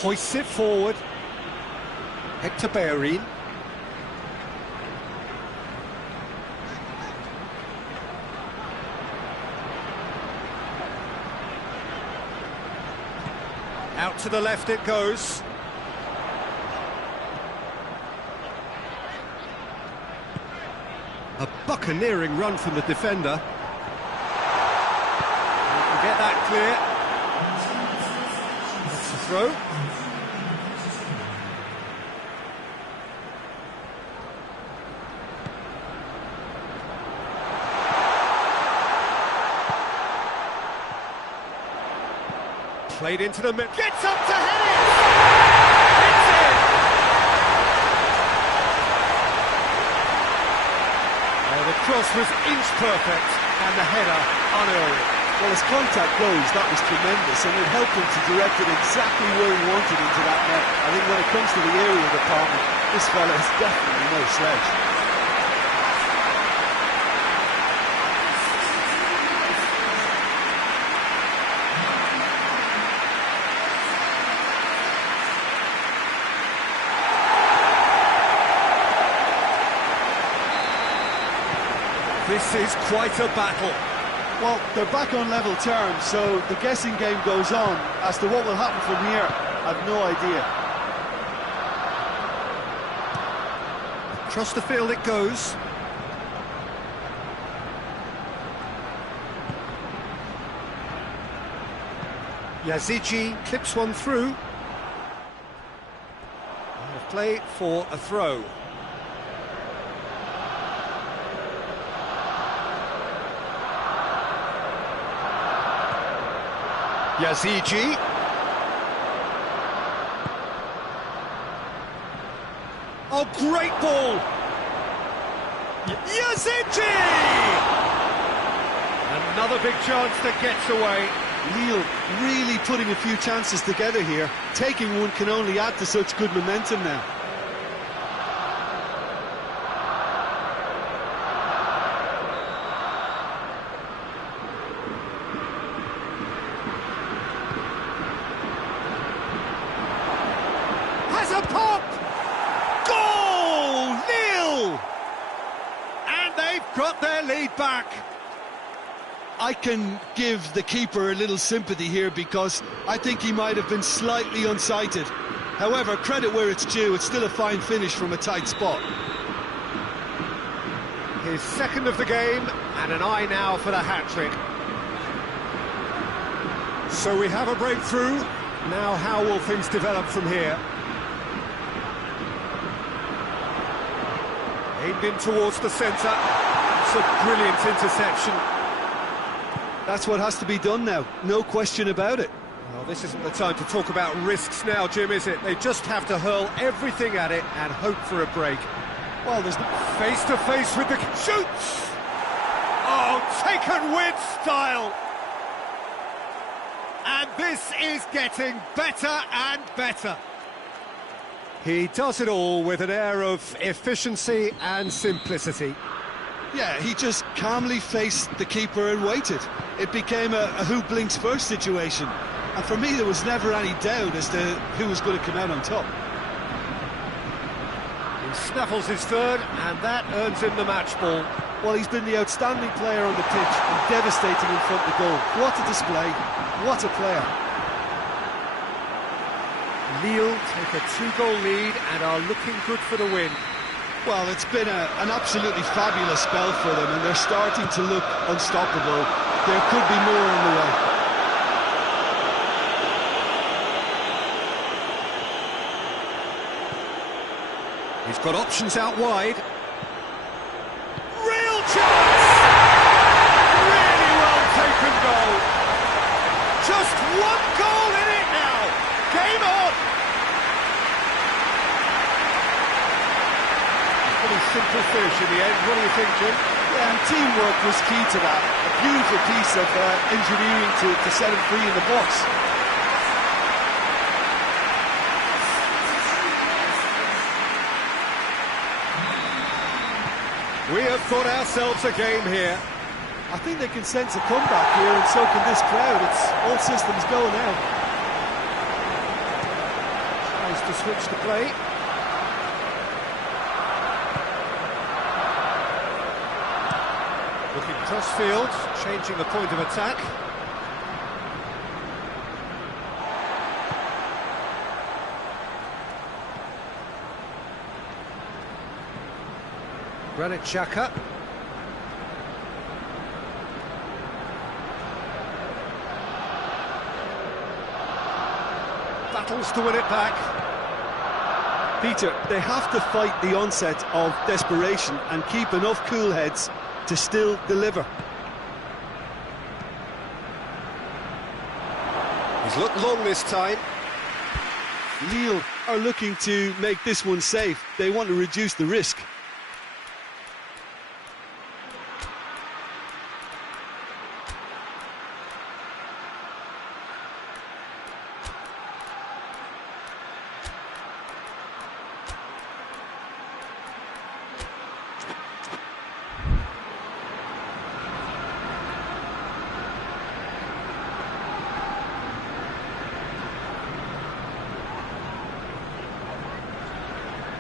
Hoists it forward. Hector Bellerin. Out to the left it goes. buccaneering run from the defender. He can get that clear. That's the throw. Played into the middle. Gets up to head it! It's in! The cross was inch perfect and the header unerring. Well, as contact goes, that was tremendous, and it helped him to direct it exactly where he wanted into that net. I think when it comes to the area department, this fella is definitely no slouch. This is quite a battle. Well, they're back on level terms, so the guessing game goes on. As to what will happen from here, I've no idea. Across the field it goes. Yazigi clips one through. Out of play for a throw. Yazigi. Oh, great ball! Yazigi! Another big chance that gets away. Lille really putting a few chances together here. Taking one can only add to such good momentum now. Has a pop! Goal! Lille! And they've got their lead back. I can give the keeper a little sympathy here because I think he might have been slightly unsighted. However, credit where it's due, it's still a fine finish from a tight spot. His second of the game, and an eye now for the hat-trick. So we have a breakthrough. Now how will things develop from here? Aimed in towards the centre. It's a brilliant interception. That's what has to be done now, no question about it. Well, this isn't the time to talk about risks now, Jim, is it? They just have to hurl everything at it and hope for a break. Well, there's face to face with the... Shoots! Oh, taken with style! And this is getting better and better. He does it all with an air of efficiency and simplicity. Yeah, he just calmly faced the keeper and waited. It became a who blinks first situation. And for me, there was never any doubt as to who was going to come out on top. He snaffles his third, and that earns him the match ball. Well, he's been the outstanding player on the pitch and devastating in front of goal. What a display, what a player. Lille take a 2-goal lead and are looking good for the win. Well, it's been an absolutely fabulous spell for them, and they're starting to look unstoppable. There could be more on the way. He's got options out wide. Real chance! Really well taken goal. Just one goal in it now. Game on! Pretty simple finish in the end. What do you think, Jim? Yeah, and teamwork was key to that. A beautiful piece of engineering to set him free in the box. We have got ourselves a game here. I think they can sense a comeback here, and so can this crowd. It's all systems go now. Tries to switch the play. Looking cross-field, changing the point of attack. Granit Xhaka. battles to win it back. Peter, they have to fight the onset of desperation and keep enough cool heads to still deliver. He's looked long this time. Lille are looking to make this one safe. They want to reduce the risk.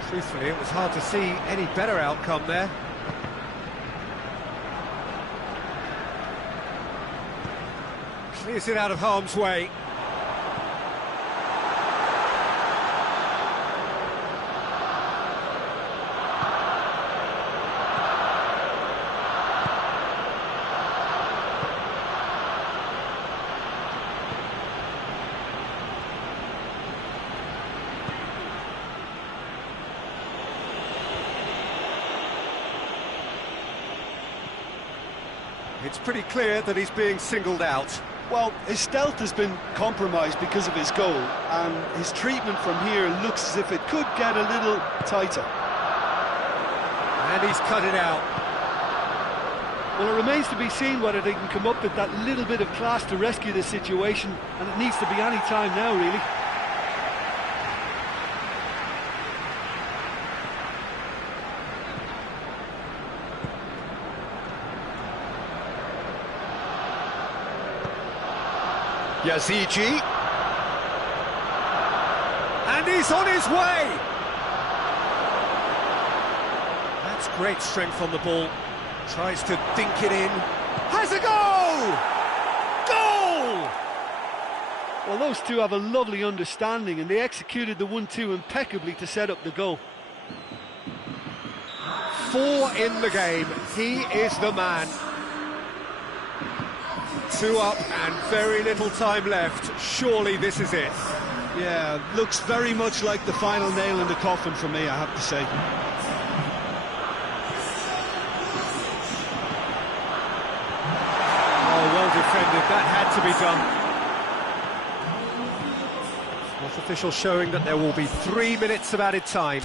Truthfully, it was hard to see any better outcome there. Clears it out of harm's way. It's pretty clear that he's being singled out. Well, his stealth has been compromised because of his goal, and his treatment from here looks as if it could get a little tighter. And he's cut it out. Well, it remains to be seen whether they can come up with that little bit of class to rescue this situation, and it needs to be any time now, really. Yazici. And he's on his way! That's great strength on the ball. Tries to dink it in. Has a goal! Goal! Well, those two have a lovely understanding, and they executed the 1-2 impeccably to set up the goal. 4 in the game. He is the man. 2 up and very little time left. Surely this is it. Yeah, looks very much like the final nail in the coffin for me, I have to say. Oh, well defended. That had to be done. Fourth official showing that there will be 3 minutes of added time.